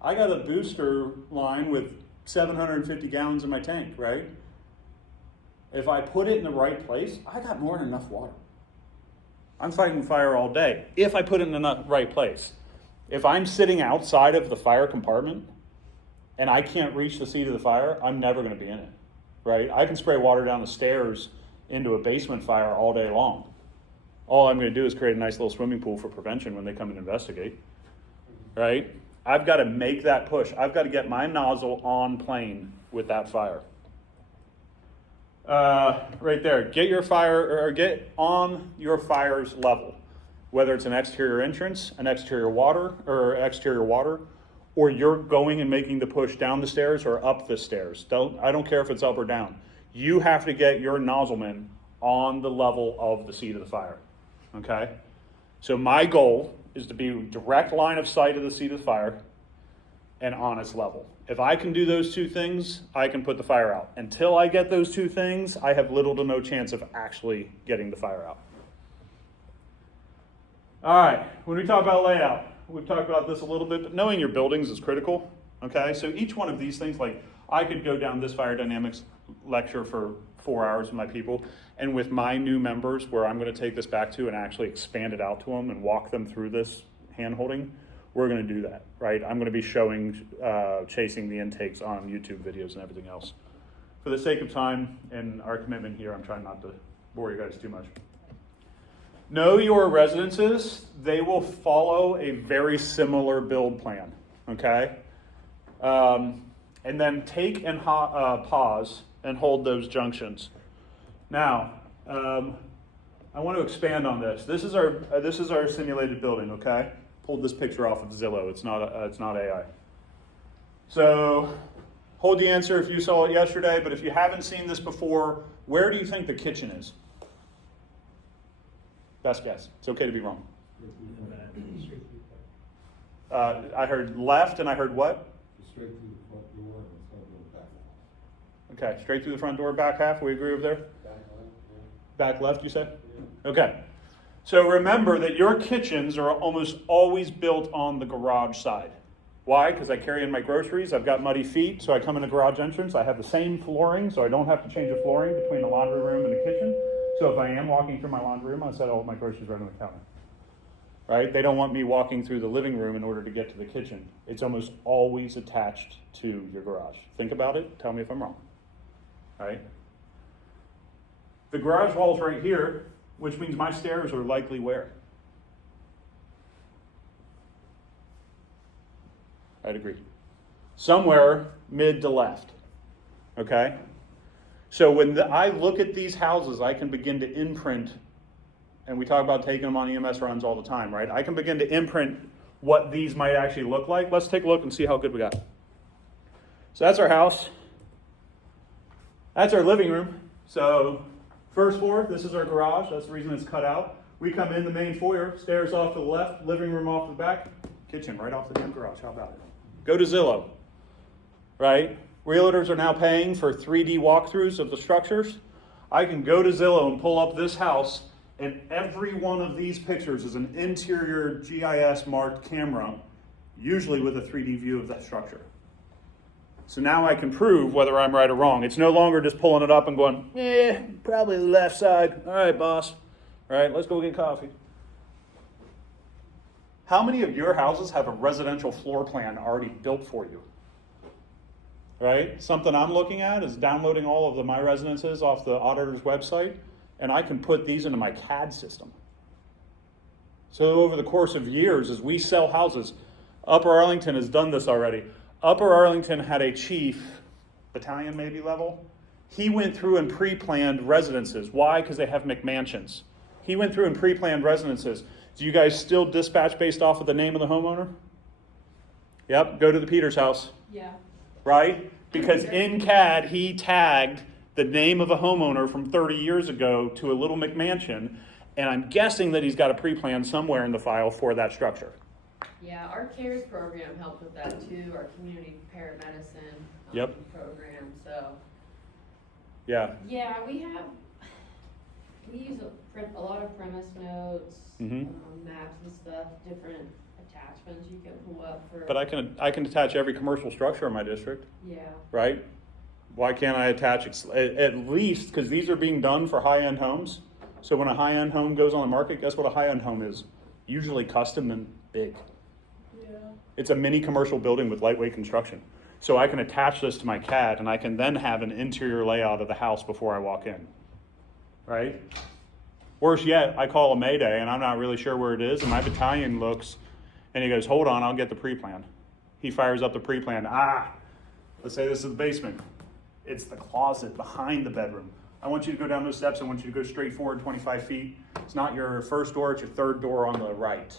I got a booster line with 750 gallons in my tank, right? If I put it in the right place, I got more than enough water. I'm fighting fire all day if I put it in the right place. If I'm sitting outside of the fire compartment and I can't reach the seat of the fire, I'm never going to be in it, right? I can spray water down the stairs into a basement fire all day long. All I'm going to do is create a nice little swimming pool for prevention when they come and investigate, right? I've got to make that push. I've got to get my nozzle on plane with that fire. Right there, get your fire, or get on your fire's level, whether it's an exterior entrance, an exterior water, or you're going and making the push down the stairs or up the stairs. I don't care if it's up or down. You have to get your nozzleman on the level of the seat of the fire. Okay? So my goal is to be direct line of sight of the seat of the fire and on its level. If I can do those 2 things, I can put the fire out. Until I get those 2 things, I have little to no chance of actually getting the fire out. All right, when we talk about layout, we've talked about this a little bit, but knowing your buildings is critical. Okay, so each one of these things, like I could go down this fire dynamics lecture for 4 hours with my people, and with my new members, where I'm going to take this back to and actually expand it out to them and walk them through this hand-holding, we're going to do that, right? I'm going to be showing, chasing the intakes on YouTube videos and everything else. For the sake of time and our commitment here, I'm trying not to bore you guys too much. Know your residences. They will follow a very similar build plan, okay? And then take and pause and hold those junctions. Now, I want to expand on this. This is our simulated building, okay? Pulled this picture off of Zillow. It's not AI. So hold the answer if you saw it yesterday, but if you haven't seen this before, where do you think the kitchen is? Best guess. It's okay to be wrong. I heard left and I heard what? Straight through the front door and it's going to go back. Okay, straight through the front door, back half. We agree over there? Back left, you said? Okay. So remember that your kitchens are almost always built on the garage side. Why? Because I carry in my groceries. I've got muddy feet, so I come in the garage entrance. I have the same flooring, so I don't have to change the flooring between the laundry room and the kitchen. So if I am walking through my laundry room, I set all my groceries right on the counter. Right? They don't want me walking through the living room in order to get to the kitchen. It's almost always attached to your garage. Think about it. Tell me if I'm wrong. Right? The garage wall's right here, which means my stairs are likely where? I'd agree. Somewhere mid to left. Okay? So when I look at these houses, I can begin to imprint, and we talk about taking them on EMS runs all the time, right? I can begin to imprint what these might actually look like. Let's take a look and see how good we got. So that's our house. That's our living room. So first floor, this is our garage. That's the reason it's cut out. We come in the main foyer, stairs off to the left, living room off to the back, kitchen right off the damn garage. How about it? Go to Zillow, right? Realtors are now paying for 3D walkthroughs of the structures. I can go to Zillow and pull up this house, and every one of these pictures is an interior GIS marked camera, usually with a 3D view of that structure. So now I can prove whether I'm right or wrong. It's no longer just pulling it up and going, probably the left side. All right, boss. All right, let's go get coffee. How many of your houses have a residential floor plan already built for you? Right? Something I'm looking at is downloading all of my residences off the auditor's website, and I can put these into my CAD system. So over the course of years, as we sell houses, Upper Arlington has done this already. Upper Arlington had a chief, battalion maybe level. He went through and pre-planned residences. Why? Because they have McMansions. He went through and pre-planned residences. Do you guys still dispatch based off of the name of the homeowner? Yep, go to the Peters house, Yeah. right? Because in CAD, he tagged the name of a homeowner from 30 years ago to a little McMansion, and I'm guessing that he's got a pre-plan somewhere in the file for that structure. Yeah, our CARES program helped with that too, our community paramedicine Yep. program, so. Yeah. Yeah, we use a lot of premise notes, Mhm. Maps and stuff, different attachments you can pull up for. But I can attach every commercial structure in my district, Yeah, right? Why can't I attach at least, because these are being done for high-end homes. So when a high-end home goes on the market, guess what a high-end home is? Usually custom and big. yeah. It's a mini commercial building with lightweight construction. So I can attach this to my CAD, and I can then have an interior layout of the house before I walk in, right? Worse yet, I call a Mayday, and I'm not really sure where it is, and my battalion looks, and he goes, hold on, I'll get the pre-plan. He fires up the pre-plan. Let's say this is the basement. It's the closet behind the bedroom. I want you to go down those steps. I want you to go straight forward 25 feet. It's not your first door, it's your third door on the right.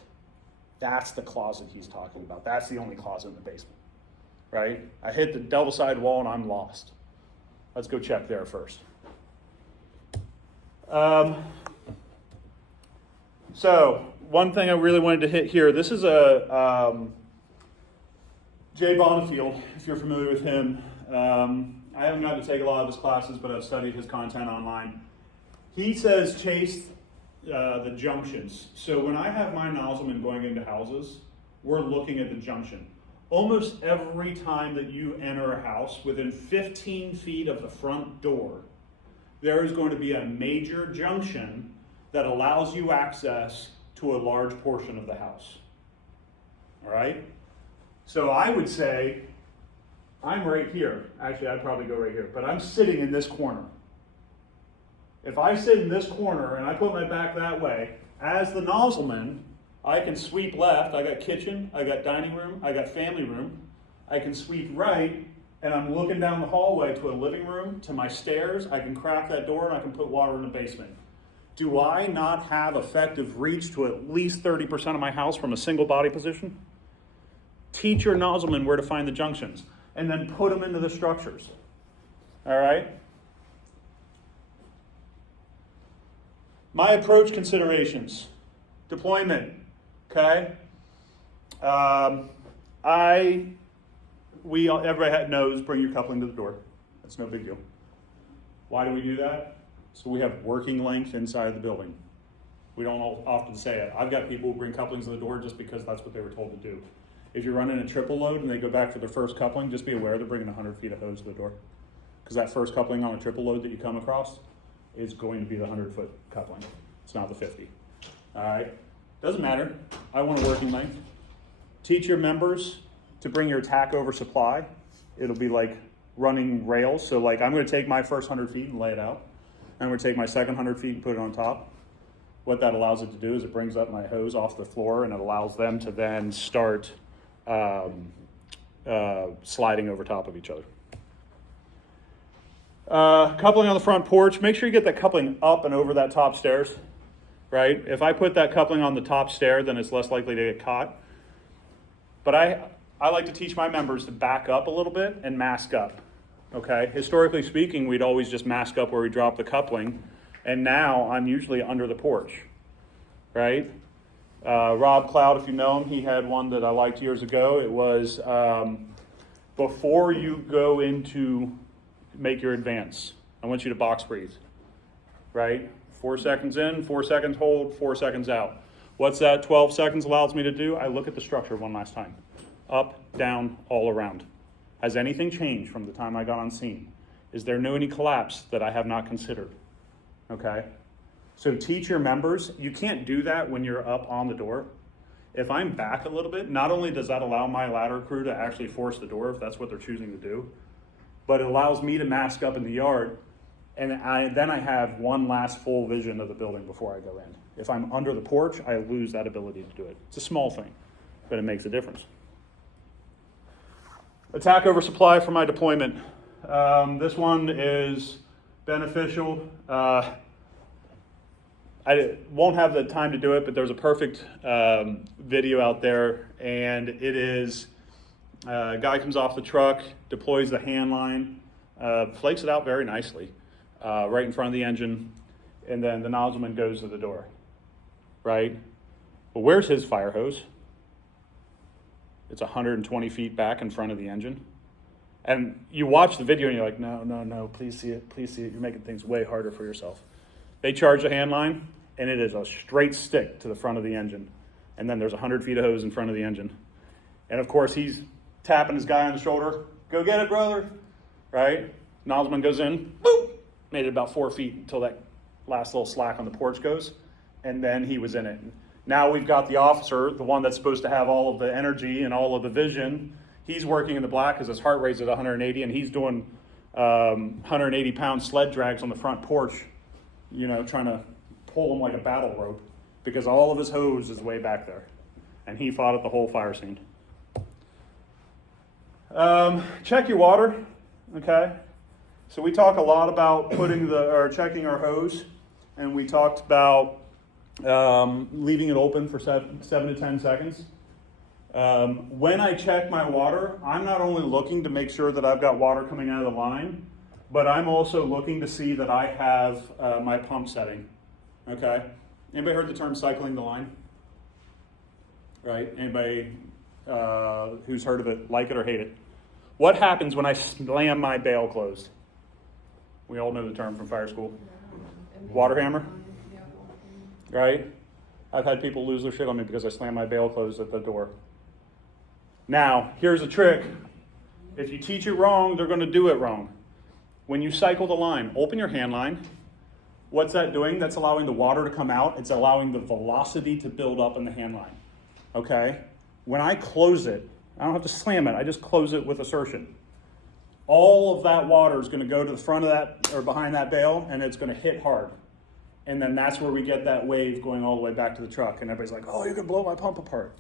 That's the closet he's talking about. That's the only closet in the basement, right? I hit the double side wall and I'm lost. Let's go check there first. So one thing I really wanted to hit here, this is a Jay Bonifield, if you're familiar with him. I haven't gotten to take a lot of his classes, but I've studied his content online. He says chase the junctions. So when I have my nozzlemen going into houses, we're looking at the junction. Almost every time that you enter a house, within 15 feet of the front door, there is going to be a major junction that allows you access to a large portion of the house. All right? So I would say, I'm right here. Actually, I'd probably go right here, but I'm sitting in this corner. If I sit in this corner and I put my back that way, as the nozzleman, I can sweep left. I got kitchen, I got dining room, I got family room. I can sweep right, and I'm looking down the hallway to a living room, to my stairs. I can crack that door and I can put water in the basement. Do I not have effective reach to at least 30% of my house from a single body position? Teach your nozzleman where to find the junctions, and then put them into the structures. All right? My approach considerations. Deployment, okay? Everybody knows bring your coupling to the door. That's no big deal. Why do we do that? So we have working length inside the building. We don't often say it. I've got people who bring couplings to the door just because that's what they were told to do. If you're running a triple load and they go back for their first coupling, just be aware they're bringing 100 feet of hose to the door. Because that first coupling on a triple load that you come across is going to be the 100-foot coupling. It's not the 50. All right? Doesn't matter. I want a working length. Teach your members to bring your tack over supply. It'll be like running rails. So like I'm going to take my first 100 feet and lay it out. I'm going to take my second 100 feet and put it on top. What that allows it to do is it brings up my hose off the floor, and it allows them to then start sliding over top of each other. Coupling on the front porch, make sure you get that coupling up and over that top stairs, right? If I put that coupling on the top stair, then it's less likely to get caught. But I like to teach my members to back up a little bit and mask up, okay? Historically speaking, we'd always just mask up where we drop the coupling, and now I'm usually under the porch. right? Rob Cloud, if you know him, he had one that I liked years ago. It was before you go into make your advance, I want you to box breathe, right? 4 seconds in, 4 seconds hold, 4 seconds out. What's that 12 seconds allows me to do? I look at the structure one last time. Up, down, all around. Has anything changed from the time I got on scene? Is there any collapse that I have not considered? Okay? So teach your members, you can't do that when you're up on the door. If I'm back a little bit, not only does that allow my ladder crew to actually force the door if that's what they're choosing to do, but it allows me to mask up in the yard, and then I have one last full vision of the building before I go in. If I'm under the porch, I lose that ability to do it. It's a small thing, but it makes a difference. Attack over supply for my deployment. This one is beneficial. I won't have the time to do it, but there's a perfect video out there, and it is a guy comes off the truck, deploys the hand line, flakes it out very nicely, right in front of the engine, and then the nozzleman goes to the door, right? Well, where's his fire hose? It's 120 feet back in front of the engine. And you watch the video and you're like, no, please see it, you're making things way harder for yourself. They charge the hand line, and it is a straight stick to the front of the engine. And then there's 100 feet of hose in front of the engine. And of course, he's tapping his guy on the shoulder, go get it, brother, right? Nozzleman goes in, boop, made it about 4 feet until that last little slack on the porch goes, and then he was in it. Now we've got the officer, the one that's supposed to have all of the energy and all of the vision. He's working in the black because his heart rate's at 180, and he's doing 180-pound sled drags on the front porch, trying to pull him like a battle rope because all of his hose is way back there. And he fought at the whole fire scene. Check your water, okay? So we talk a lot about checking our hose, and we talked about leaving it open for 7 to 10 seconds. When I check my water, I'm not only looking to make sure that I've got water coming out of the line, but I'm also looking to see that I have my pump setting, okay? Anybody heard the term cycling the line? Right? Anybody who's heard of it, like it or hate it? What happens when I slam my bail closed? We all know the term from fire school. Water hammer? Right? I've had people lose their shit on me because I slammed my bail closed at the door. Now, here's a trick. If you teach it wrong, they're going to do it wrong. When you cycle the line, open your hand line. What's that doing? That's allowing the water to come out. It's allowing the velocity to build up in the hand line. Okay? When I close it, I don't have to slam it. I just close it with assertion. All of that water is going to go to the front of that or behind that bale, and it's going to hit hard. And then that's where we get that wave going all the way back to the truck. And everybody's like, oh, you're going to blow my pump apart.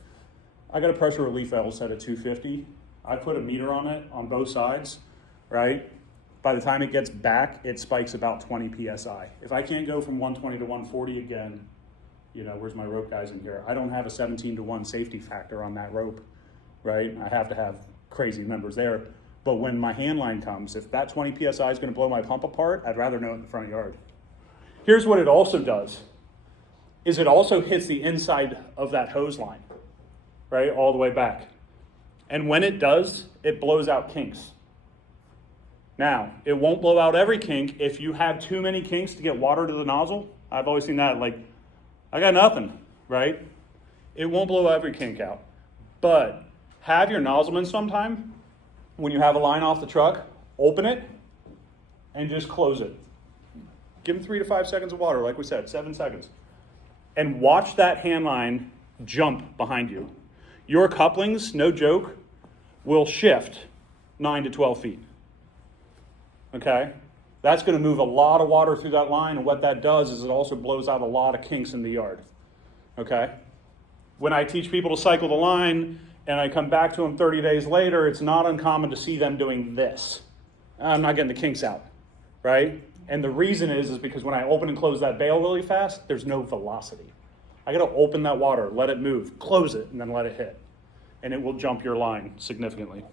I got a pressure relief valve set at 250. I put a meter on it on both sides, right? By the time it gets back, it spikes about 20 PSI. If I can't go from 120 to 140 again, where's my rope guys in here? I don't have a 17-to-1 safety factor on that rope, right? I have to have crazy members there. But when my hand line comes, if that 20 PSI is going to blow my pump apart, I'd rather know it in the front yard. Here's what it also does, is it also hits the inside of that hose line, right, all the way back. And when it does, it blows out kinks. Now, it won't blow out every kink. If you have too many kinks to get water to the nozzle, I've always seen that, like, I got nothing, right? It won't blow every kink out. But have your nozzleman sometime, when you have a line off the truck, open it and just close it. Give them 3 to 5 seconds of water, like we said, 7 seconds. And watch that hand line jump behind you. Your couplings, no joke, will shift 9 to 12 feet. Okay? That's going to move a lot of water through that line, and what that does is it also blows out a lot of kinks in the yard. Okay? When I teach people to cycle the line, and I come back to them 30 days later, it's not uncommon to see them doing this. I'm not getting the kinks out, right? And the reason is because when I open and close that bail really fast, there's no velocity. I got to open that water, let it move, close it, and then let it hit. And it will jump your line significantly.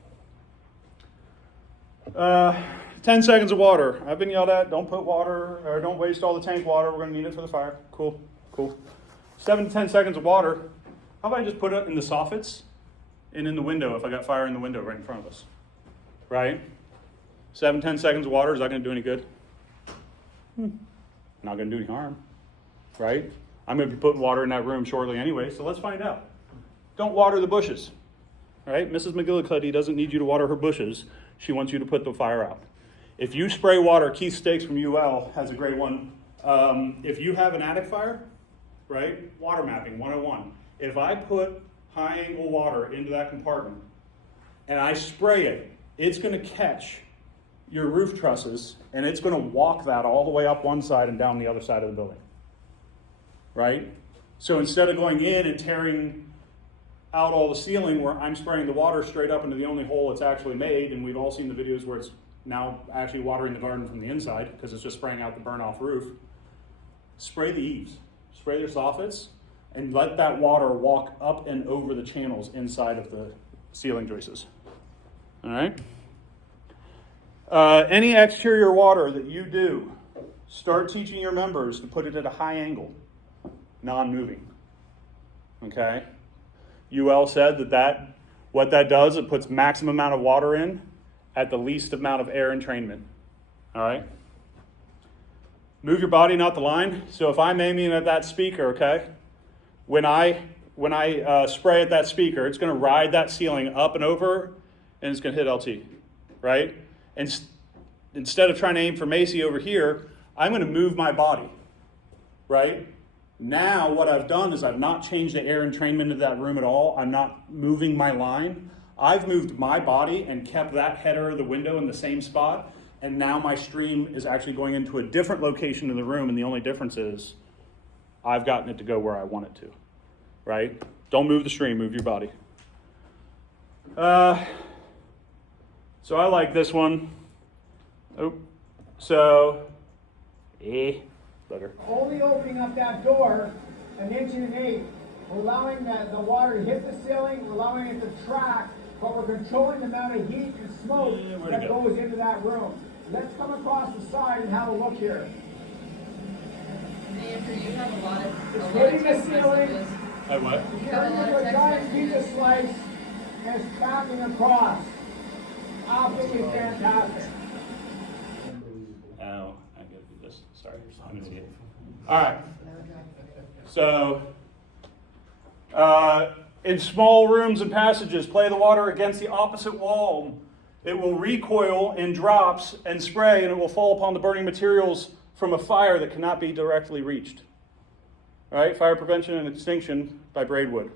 10 seconds of water. I've been yelled at, don't put water, or don't waste all the tank water. We're going to need it for the fire. Cool. 7 to 10 seconds of water. How about I just put it in the soffits and in the window if I got fire in the window right in front of us, right? 7, 10 seconds of water, is that going to do any good? Not going to do any harm, right? I'm going to be putting water in that room shortly anyway, so let's find out. Don't water the bushes, right? Mrs. McGillicuddy doesn't need you to water her bushes. She wants you to put the fire out. If you spray water, Keith Stakes from UL has a great one. If you have an attic fire, right? Water mapping 101. If I put high angle water into that compartment and I spray it, it's going to catch your roof trusses and it's going to walk that all the way up one side and down the other side of the building, right? So instead of going in and tearing out all the ceiling where I'm spraying the water straight up into the only hole it's actually made, and we've all seen the videos where it's now actually watering the garden from the inside because it's just spraying out the burn-off roof. Spray the eaves, spray their soffits, and let that water walk up and over the channels inside of the ceiling joists. All right? Any exterior water that you do, start teaching your members to put it at a high angle, non-moving. Okay? UL said that what that does, it puts maximum amount of water in at the least amount of air entrainment. All right? Move your body, not the line. So if I'm aiming at that speaker, okay, when I spray at that speaker, it's going to ride that ceiling up and over, and it's going to hit LT, right? And instead of trying to aim for Macy over here, I'm going to move my body, right? Now what I've done is I've not changed the air entrainment of that room at all. I'm not moving my line. I've moved my body and kept that header of the window in the same spot, and now my stream is actually going into a different location in the room, and the only difference is I've gotten it to go where I want it to, right? Don't move the stream, move your body. So I like this one. Oh, so, bugger. Only opening up that door 1 inch and 1/8. We're allowing the water to hit the ceiling, we're allowing it to track, but we're controlling the amount of heat and smoke that goes into that room. Let's come across the side and have a look here. Andrew, you have a lot of Hitting the text ceiling. messages. I what? You have a Turning lot into of a text giant pizza messages. slice and it's tracking across. Absolutely fantastic. Oh, I gotta do this. Sorry, I didn't see it. All right. So, in small rooms and passages, play the water against the opposite wall. It will recoil in drops and spray, and it will fall upon the burning materials from a fire that cannot be directly reached. All right, fire prevention and extinction by Braidwood.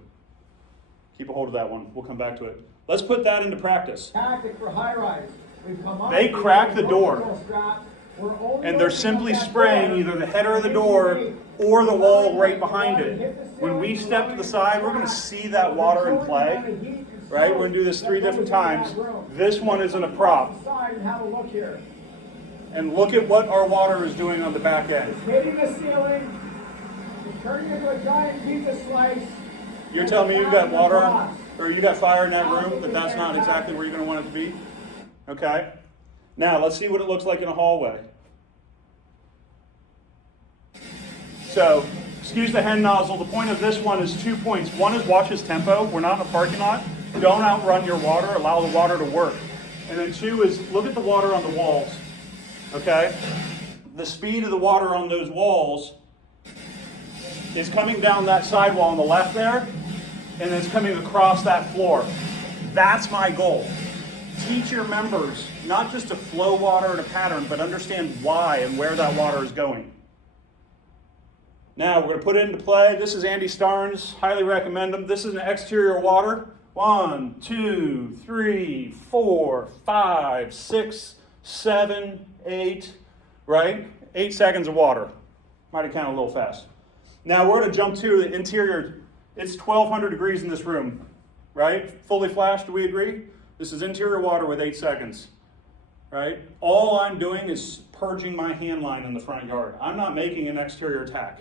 Keep a hold of that one. We'll come back to it. Let's put that into practice. Tactic for high rise. We've come up They with crack the a door. control strap. We're only And they're opening simply up that spraying door either the header of the 1 inch door and 1/8. or the wall right The behind water it. hit the When we ceiling, step to the side, we're going to see that we're water in controlling the amount play, of heat and right? smoke We're going to do this that 3 goes different into that times. room. This one isn't a prop. Let's come across the side and have a look here. And look at what our water is doing on the back end. Hitting the ceiling, it's turning into a giant pizza slice. You're telling me you've got water on, or you got fire in that room, but that's not exactly where you're going to want it to be? Okay. Now, let's see what it looks like in a hallway. So, excuse the hen nozzle. The point of this one is 2 points. One is watch his tempo. We're not in a parking lot. Don't outrun your water. Allow the water to work. And then 2 is look at the water on the walls. Okay? The speed of the water on those walls is coming down that sidewall on the left there, and it's coming across that floor. That's my goal. Teach your members not just to flow water in a pattern, but understand why and where that water is going. Now, we're going to put it into play. This is Andy Starnes. Highly recommend him. This is an exterior water. 1, 2, 3, 4, 5, 6, 7, 8, right? 8 seconds of water. Might have counted a little fast. Now, we're going to jump to the interior. It's 1,200 degrees in this room, right? Fully flashed, do we agree? This is interior water with 8 seconds, right? All I'm doing is purging my hand line in the front yard. I'm not making an exterior attack.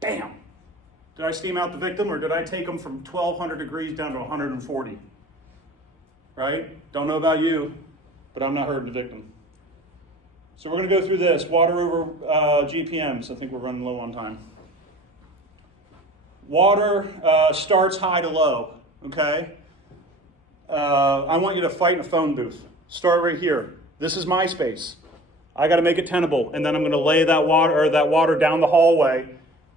Bam! Did I steam out the victim, or did I take them from 1,200 degrees down to 140? Right? Don't know about you, but I'm not hurting the victim. So we're going to go through this. Water over GPMs. I think we're running low on time. Water starts high to low, okay? I want you to fight in a phone booth. Start right here. This is my space. I got to make it tenable, and then I'm going to lay that water down the hallway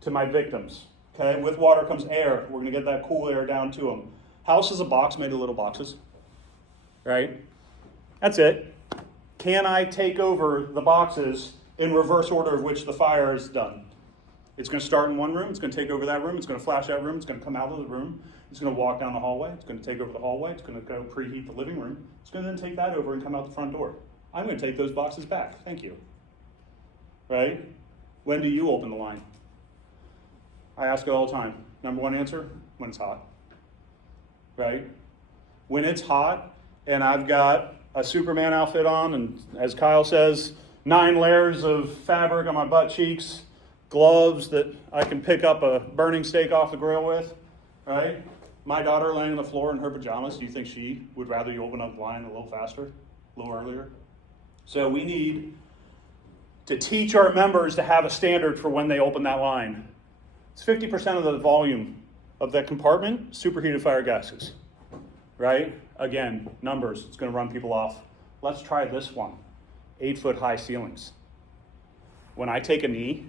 to my victims. Okay, with water comes air. We're going to get that cool air down to them. House is a box made of little boxes, right? That's it. Can I take over the boxes in reverse order of which the fire is done? It's going to start in one room. It's going to take over that room. It's going to flash that room. It's going to come out of the room. It's going to walk down the hallway. It's going to take over the hallway. It's going to go preheat the living room. It's going to then take that over and come out the front door. I'm going to take those boxes back. Thank you. Right? When do you open the line? I ask it all the time. Number one answer, when it's hot. Right? When it's hot and I've got a Superman outfit on, and as Kyle says, 9 layers of fabric on my butt cheeks, gloves that I can pick up a burning steak off the grill with, right? My daughter laying on the floor in her pajamas, do you think she would rather you open up the line a little faster, a little earlier? So we need to teach our members to have a standard for when they open that line. It's 50% of the volume of that compartment, superheated fire gases, right? Again, numbers, it's going to run people off. Let's try this one, 8-foot high ceilings. When I take a knee,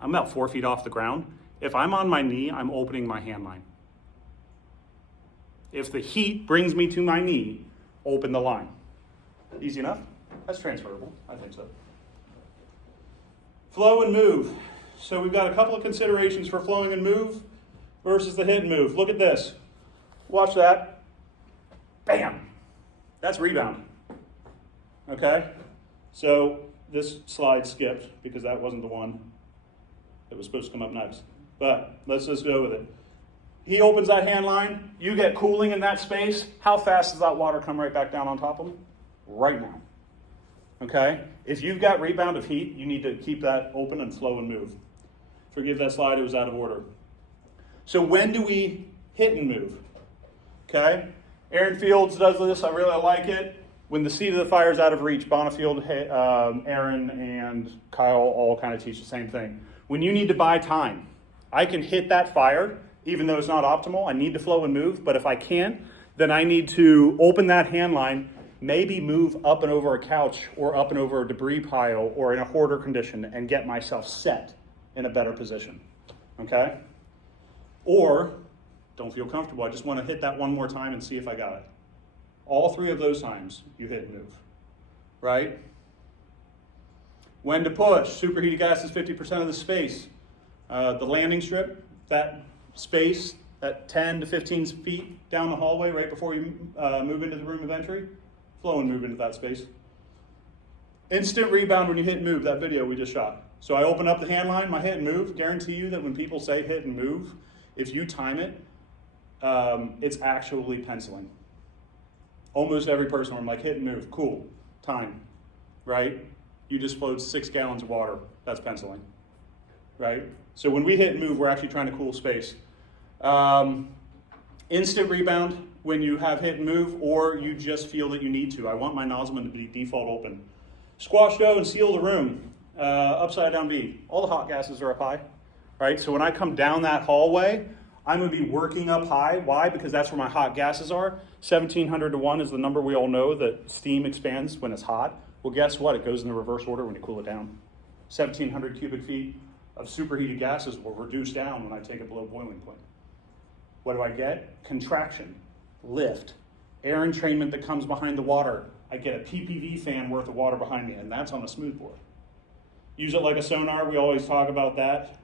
I'm about 4 feet off the ground. If I'm on my knee, I'm opening my hand line. If the heat brings me to my knee, open the line. Easy enough? That's transferable, I think so. Flow and move. So we've got a couple of considerations for flowing and move versus the hit and move. Look at this. Watch that. Bam. That's rebound. Okay? So this slide skipped because that wasn't the one that was supposed to come up next. But let's just go with it. He opens that hand line. You get cooling in that space. How fast does that water come right back down on top of him? Right now. Okay? If you've got rebound of heat, you need to keep that open and flow and move. Forgive that slide, it was out of order. So when do we hit and move? Okay? Aaron Fields does this, I really like it. When the seat of the fire is out of reach, Bonifield, Aaron, and Kyle all kind of teach the same thing. When you need to buy time, I can hit that fire, even though it's not optimal. I need to flow and move, but if I can't, then I need to open that hand line, maybe move up and over a couch or up and over a debris pile or in a hoarder condition and get myself set in a better position, okay? Or, don't feel comfortable, I just want to hit that one more time and see if I got it. All 3 of those times, you hit and move, right? When to push, superheated gas is 50% of the space. The landing strip, that space, that 10 to 15 feet down the hallway right before you move into the room of entry, flow and move into that space. Instant rebound when you hit and move, that video we just shot. So I open up the hand line, my hit and move, guarantee you that when people say hit and move, if you time it, it's actually penciling. Almost every person, I'm like, hit and move, cool, time, right? You just flowed 6 gallons of water, that's penciling, right? So when we hit and move, we're actually trying to cool space. Instant rebound when you have hit and move, or you just feel that you need to. I want my nozzle to be default open. Squash dough and seal the room, upside down B. All the hot gases are up high, right? So when I come down that hallway, I'm going to be working up high. Why? Because that's where my hot gases are. 1700 to 1 is the number we all know that steam expands when it's hot. Well, guess what? It goes in the reverse order when you cool it down. 1700 cubic feet of superheated gases will reduce down when I take it below boiling point. What do I get? Contraction, lift, air entrainment that comes behind the water. I get a PPV fan worth of water behind me, and that's on a smoothbore. Use it like a sonar. We always talk about that.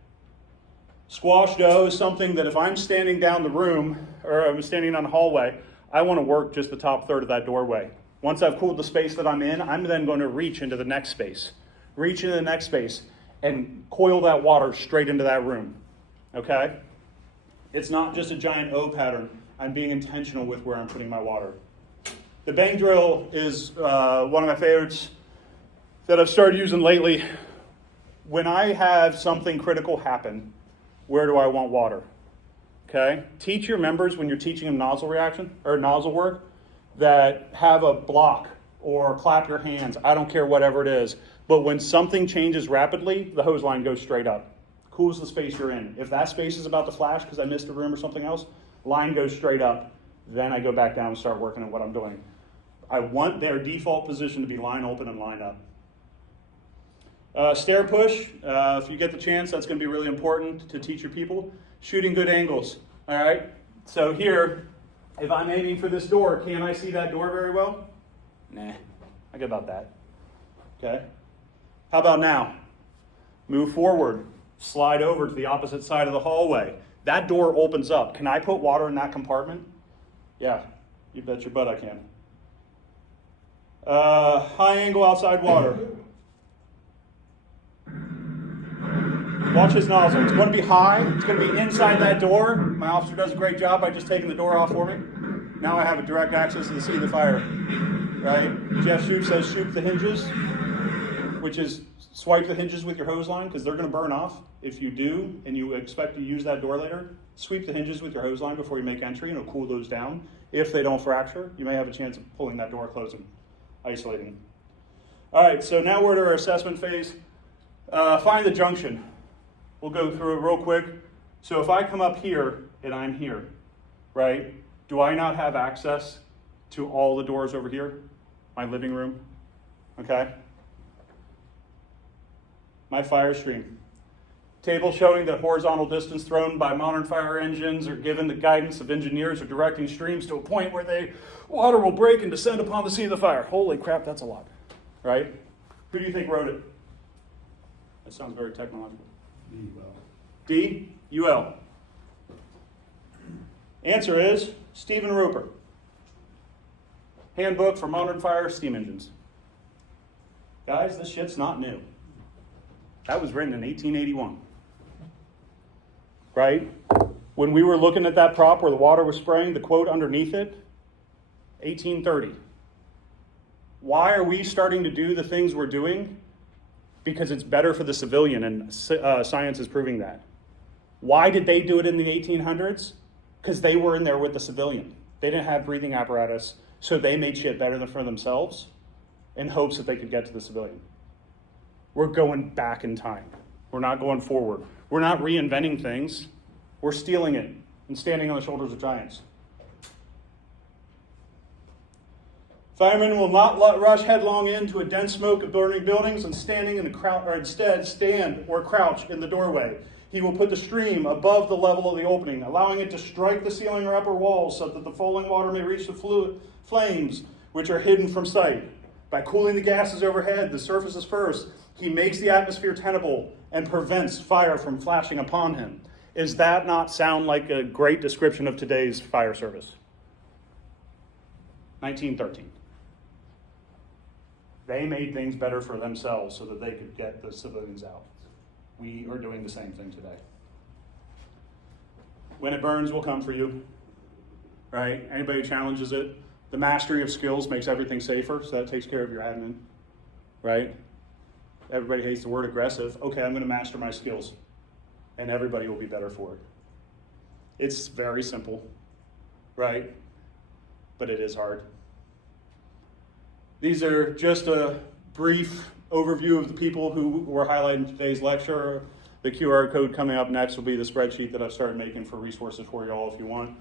Squash dough is something that if I'm standing down the room or I'm standing on the hallway, I want to work just the top third of that doorway. Once I've cooled the space that I'm in, I'm then going to reach into the next space. Reach into the next space and coil that water straight into that room. Okay? It's not just a giant O pattern. I'm being intentional with where I'm putting my water. The bang drill is one of my favorites that I've started using lately. When I have something critical happen, where do I want water? Okay? Teach your members when you're teaching them nozzle reaction or nozzle work that have a block or clap your hands. I don't care, whatever it is. But when something changes rapidly, the hose line goes straight up. cools the space you're in. If that space is about to flash because I missed a room or something else, line goes straight up. Then I go back down and start working on what I'm doing. I want their default position to be line open and line up. Stair push, if you get the chance, that's going to be really important to teach your people. Shooting good angles, all right? So here, if I'm aiming for this door, can I see that door very well? Nah, I get about that, okay? How about now? Move forward, slide over to the opposite side of the hallway. That door opens up. Can I put water in that compartment? Yeah, you bet your butt I can. High angle outside water. Watch his nozzle. It's going to be high. It's going to be inside that door. My officer does a great job by just taking the door off for me. Now I have a direct access to the seat of the fire. Right? Jeff Shoup says shoot the hinges, which is swipe the hinges with your hose line because they're going to burn off. If you do and you expect to use that door later, sweep the hinges with your hose line before you make entry and it'll cool those down. If they don't fracture, you may have a chance of pulling that door closed and isolating. All right, so now we're at our assessment phase. Find the junction. We'll go through it real quick. So if I come up here and I'm here, right, do I not have access to all the doors over here? My living room, okay? My fire stream. Table showing that horizontal distance thrown by modern fire engines are given the guidance of engineers or directing streams to a point where water will break and descend upon the scene of the fire. Holy crap, that's a lot, right? Who do you think wrote it? That sounds very technological. D-U-L. Answer is Stephen Roper. Handbook for Modern Fire Steam Engines. Guys, this shit's not new. That was written in 1881. Right? When we were looking at that prop where the water was spraying, the quote underneath it, 1830. Why are we starting to do the things we're doing? Because it's better for the civilian, and science is proving that. Why did they do it in the 1800s? Because they were in there with the civilian. They didn't have breathing apparatus, so they made shit better for themselves in hopes that they could get to the civilian. We're going back in time. We're not going forward. We're not reinventing things. We're stealing it and standing on the shoulders of giants. Firemen will not rush headlong into a dense smoke of burning buildings and instead stand or crouch in the doorway. He will put the stream above the level of the opening, allowing it to strike the ceiling or upper walls so that the falling water may reach the flames, which are hidden from sight. By cooling the gases overhead, the surfaces first, he makes the atmosphere tenable and prevents fire from flashing upon him. Does that not sound like a great description of today's fire service? 1913. They made things better for themselves so that they could get the civilians out. We are doing the same thing today. When it burns, we'll come for you. Right? Anybody who challenges it, the mastery of skills makes everything safer, so that takes care of your admin. Right? Everybody hates the word aggressive. Okay, I'm going to master my skills, and everybody will be better for it. It's very simple, right? But it is hard. These are just a brief overview of the people who were highlighted in today's lecture. The QR code coming up next will be the spreadsheet that I've started making for resources for you all if you want.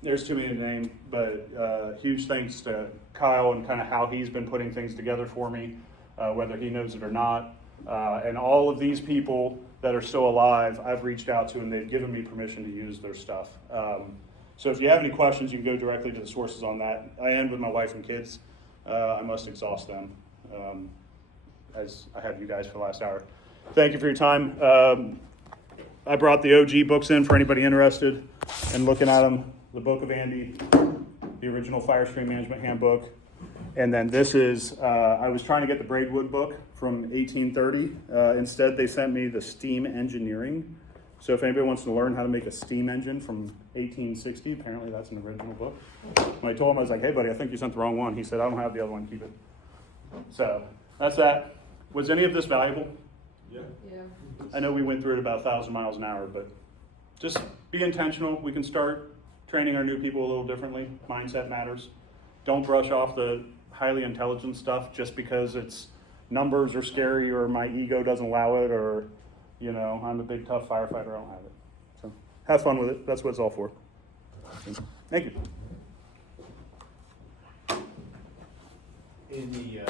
There's too many to name, but huge thanks to Kyle and kind of how he's been putting things together for me, whether he knows it or not. And all of these people that are still alive, I've reached out to and they've given me permission to use their stuff. So if you have any questions, you can go directly to the sources on that. I end with my wife and kids. I must exhaust them, as I have you guys for the last hour. Thank you for your time. I brought the OG books in for anybody interested in looking at them. The Book of Andy, the original Fire Stream Management Handbook. And then this is, I was trying to get the Braidwood book from 1830. Instead, they sent me the Steam Engineering. So if anybody wants to learn how to make a steam engine from 1860, apparently that's an original book. When I told him, I was like, hey buddy, I think you sent the wrong one. He said, I don't have the other one, keep it. So that's that. Was any of this valuable? Yeah. Yeah. I know we went through it about 1,000 miles an hour, but just be intentional. We can start training our new people a little differently. Mindset matters. Don't brush off the highly intelligent stuff just because it's numbers are scary or my ego doesn't allow it or You know, I'm a big tough firefighter, I don't have it. So have fun with it, that's what it's all for. Thank you. In the,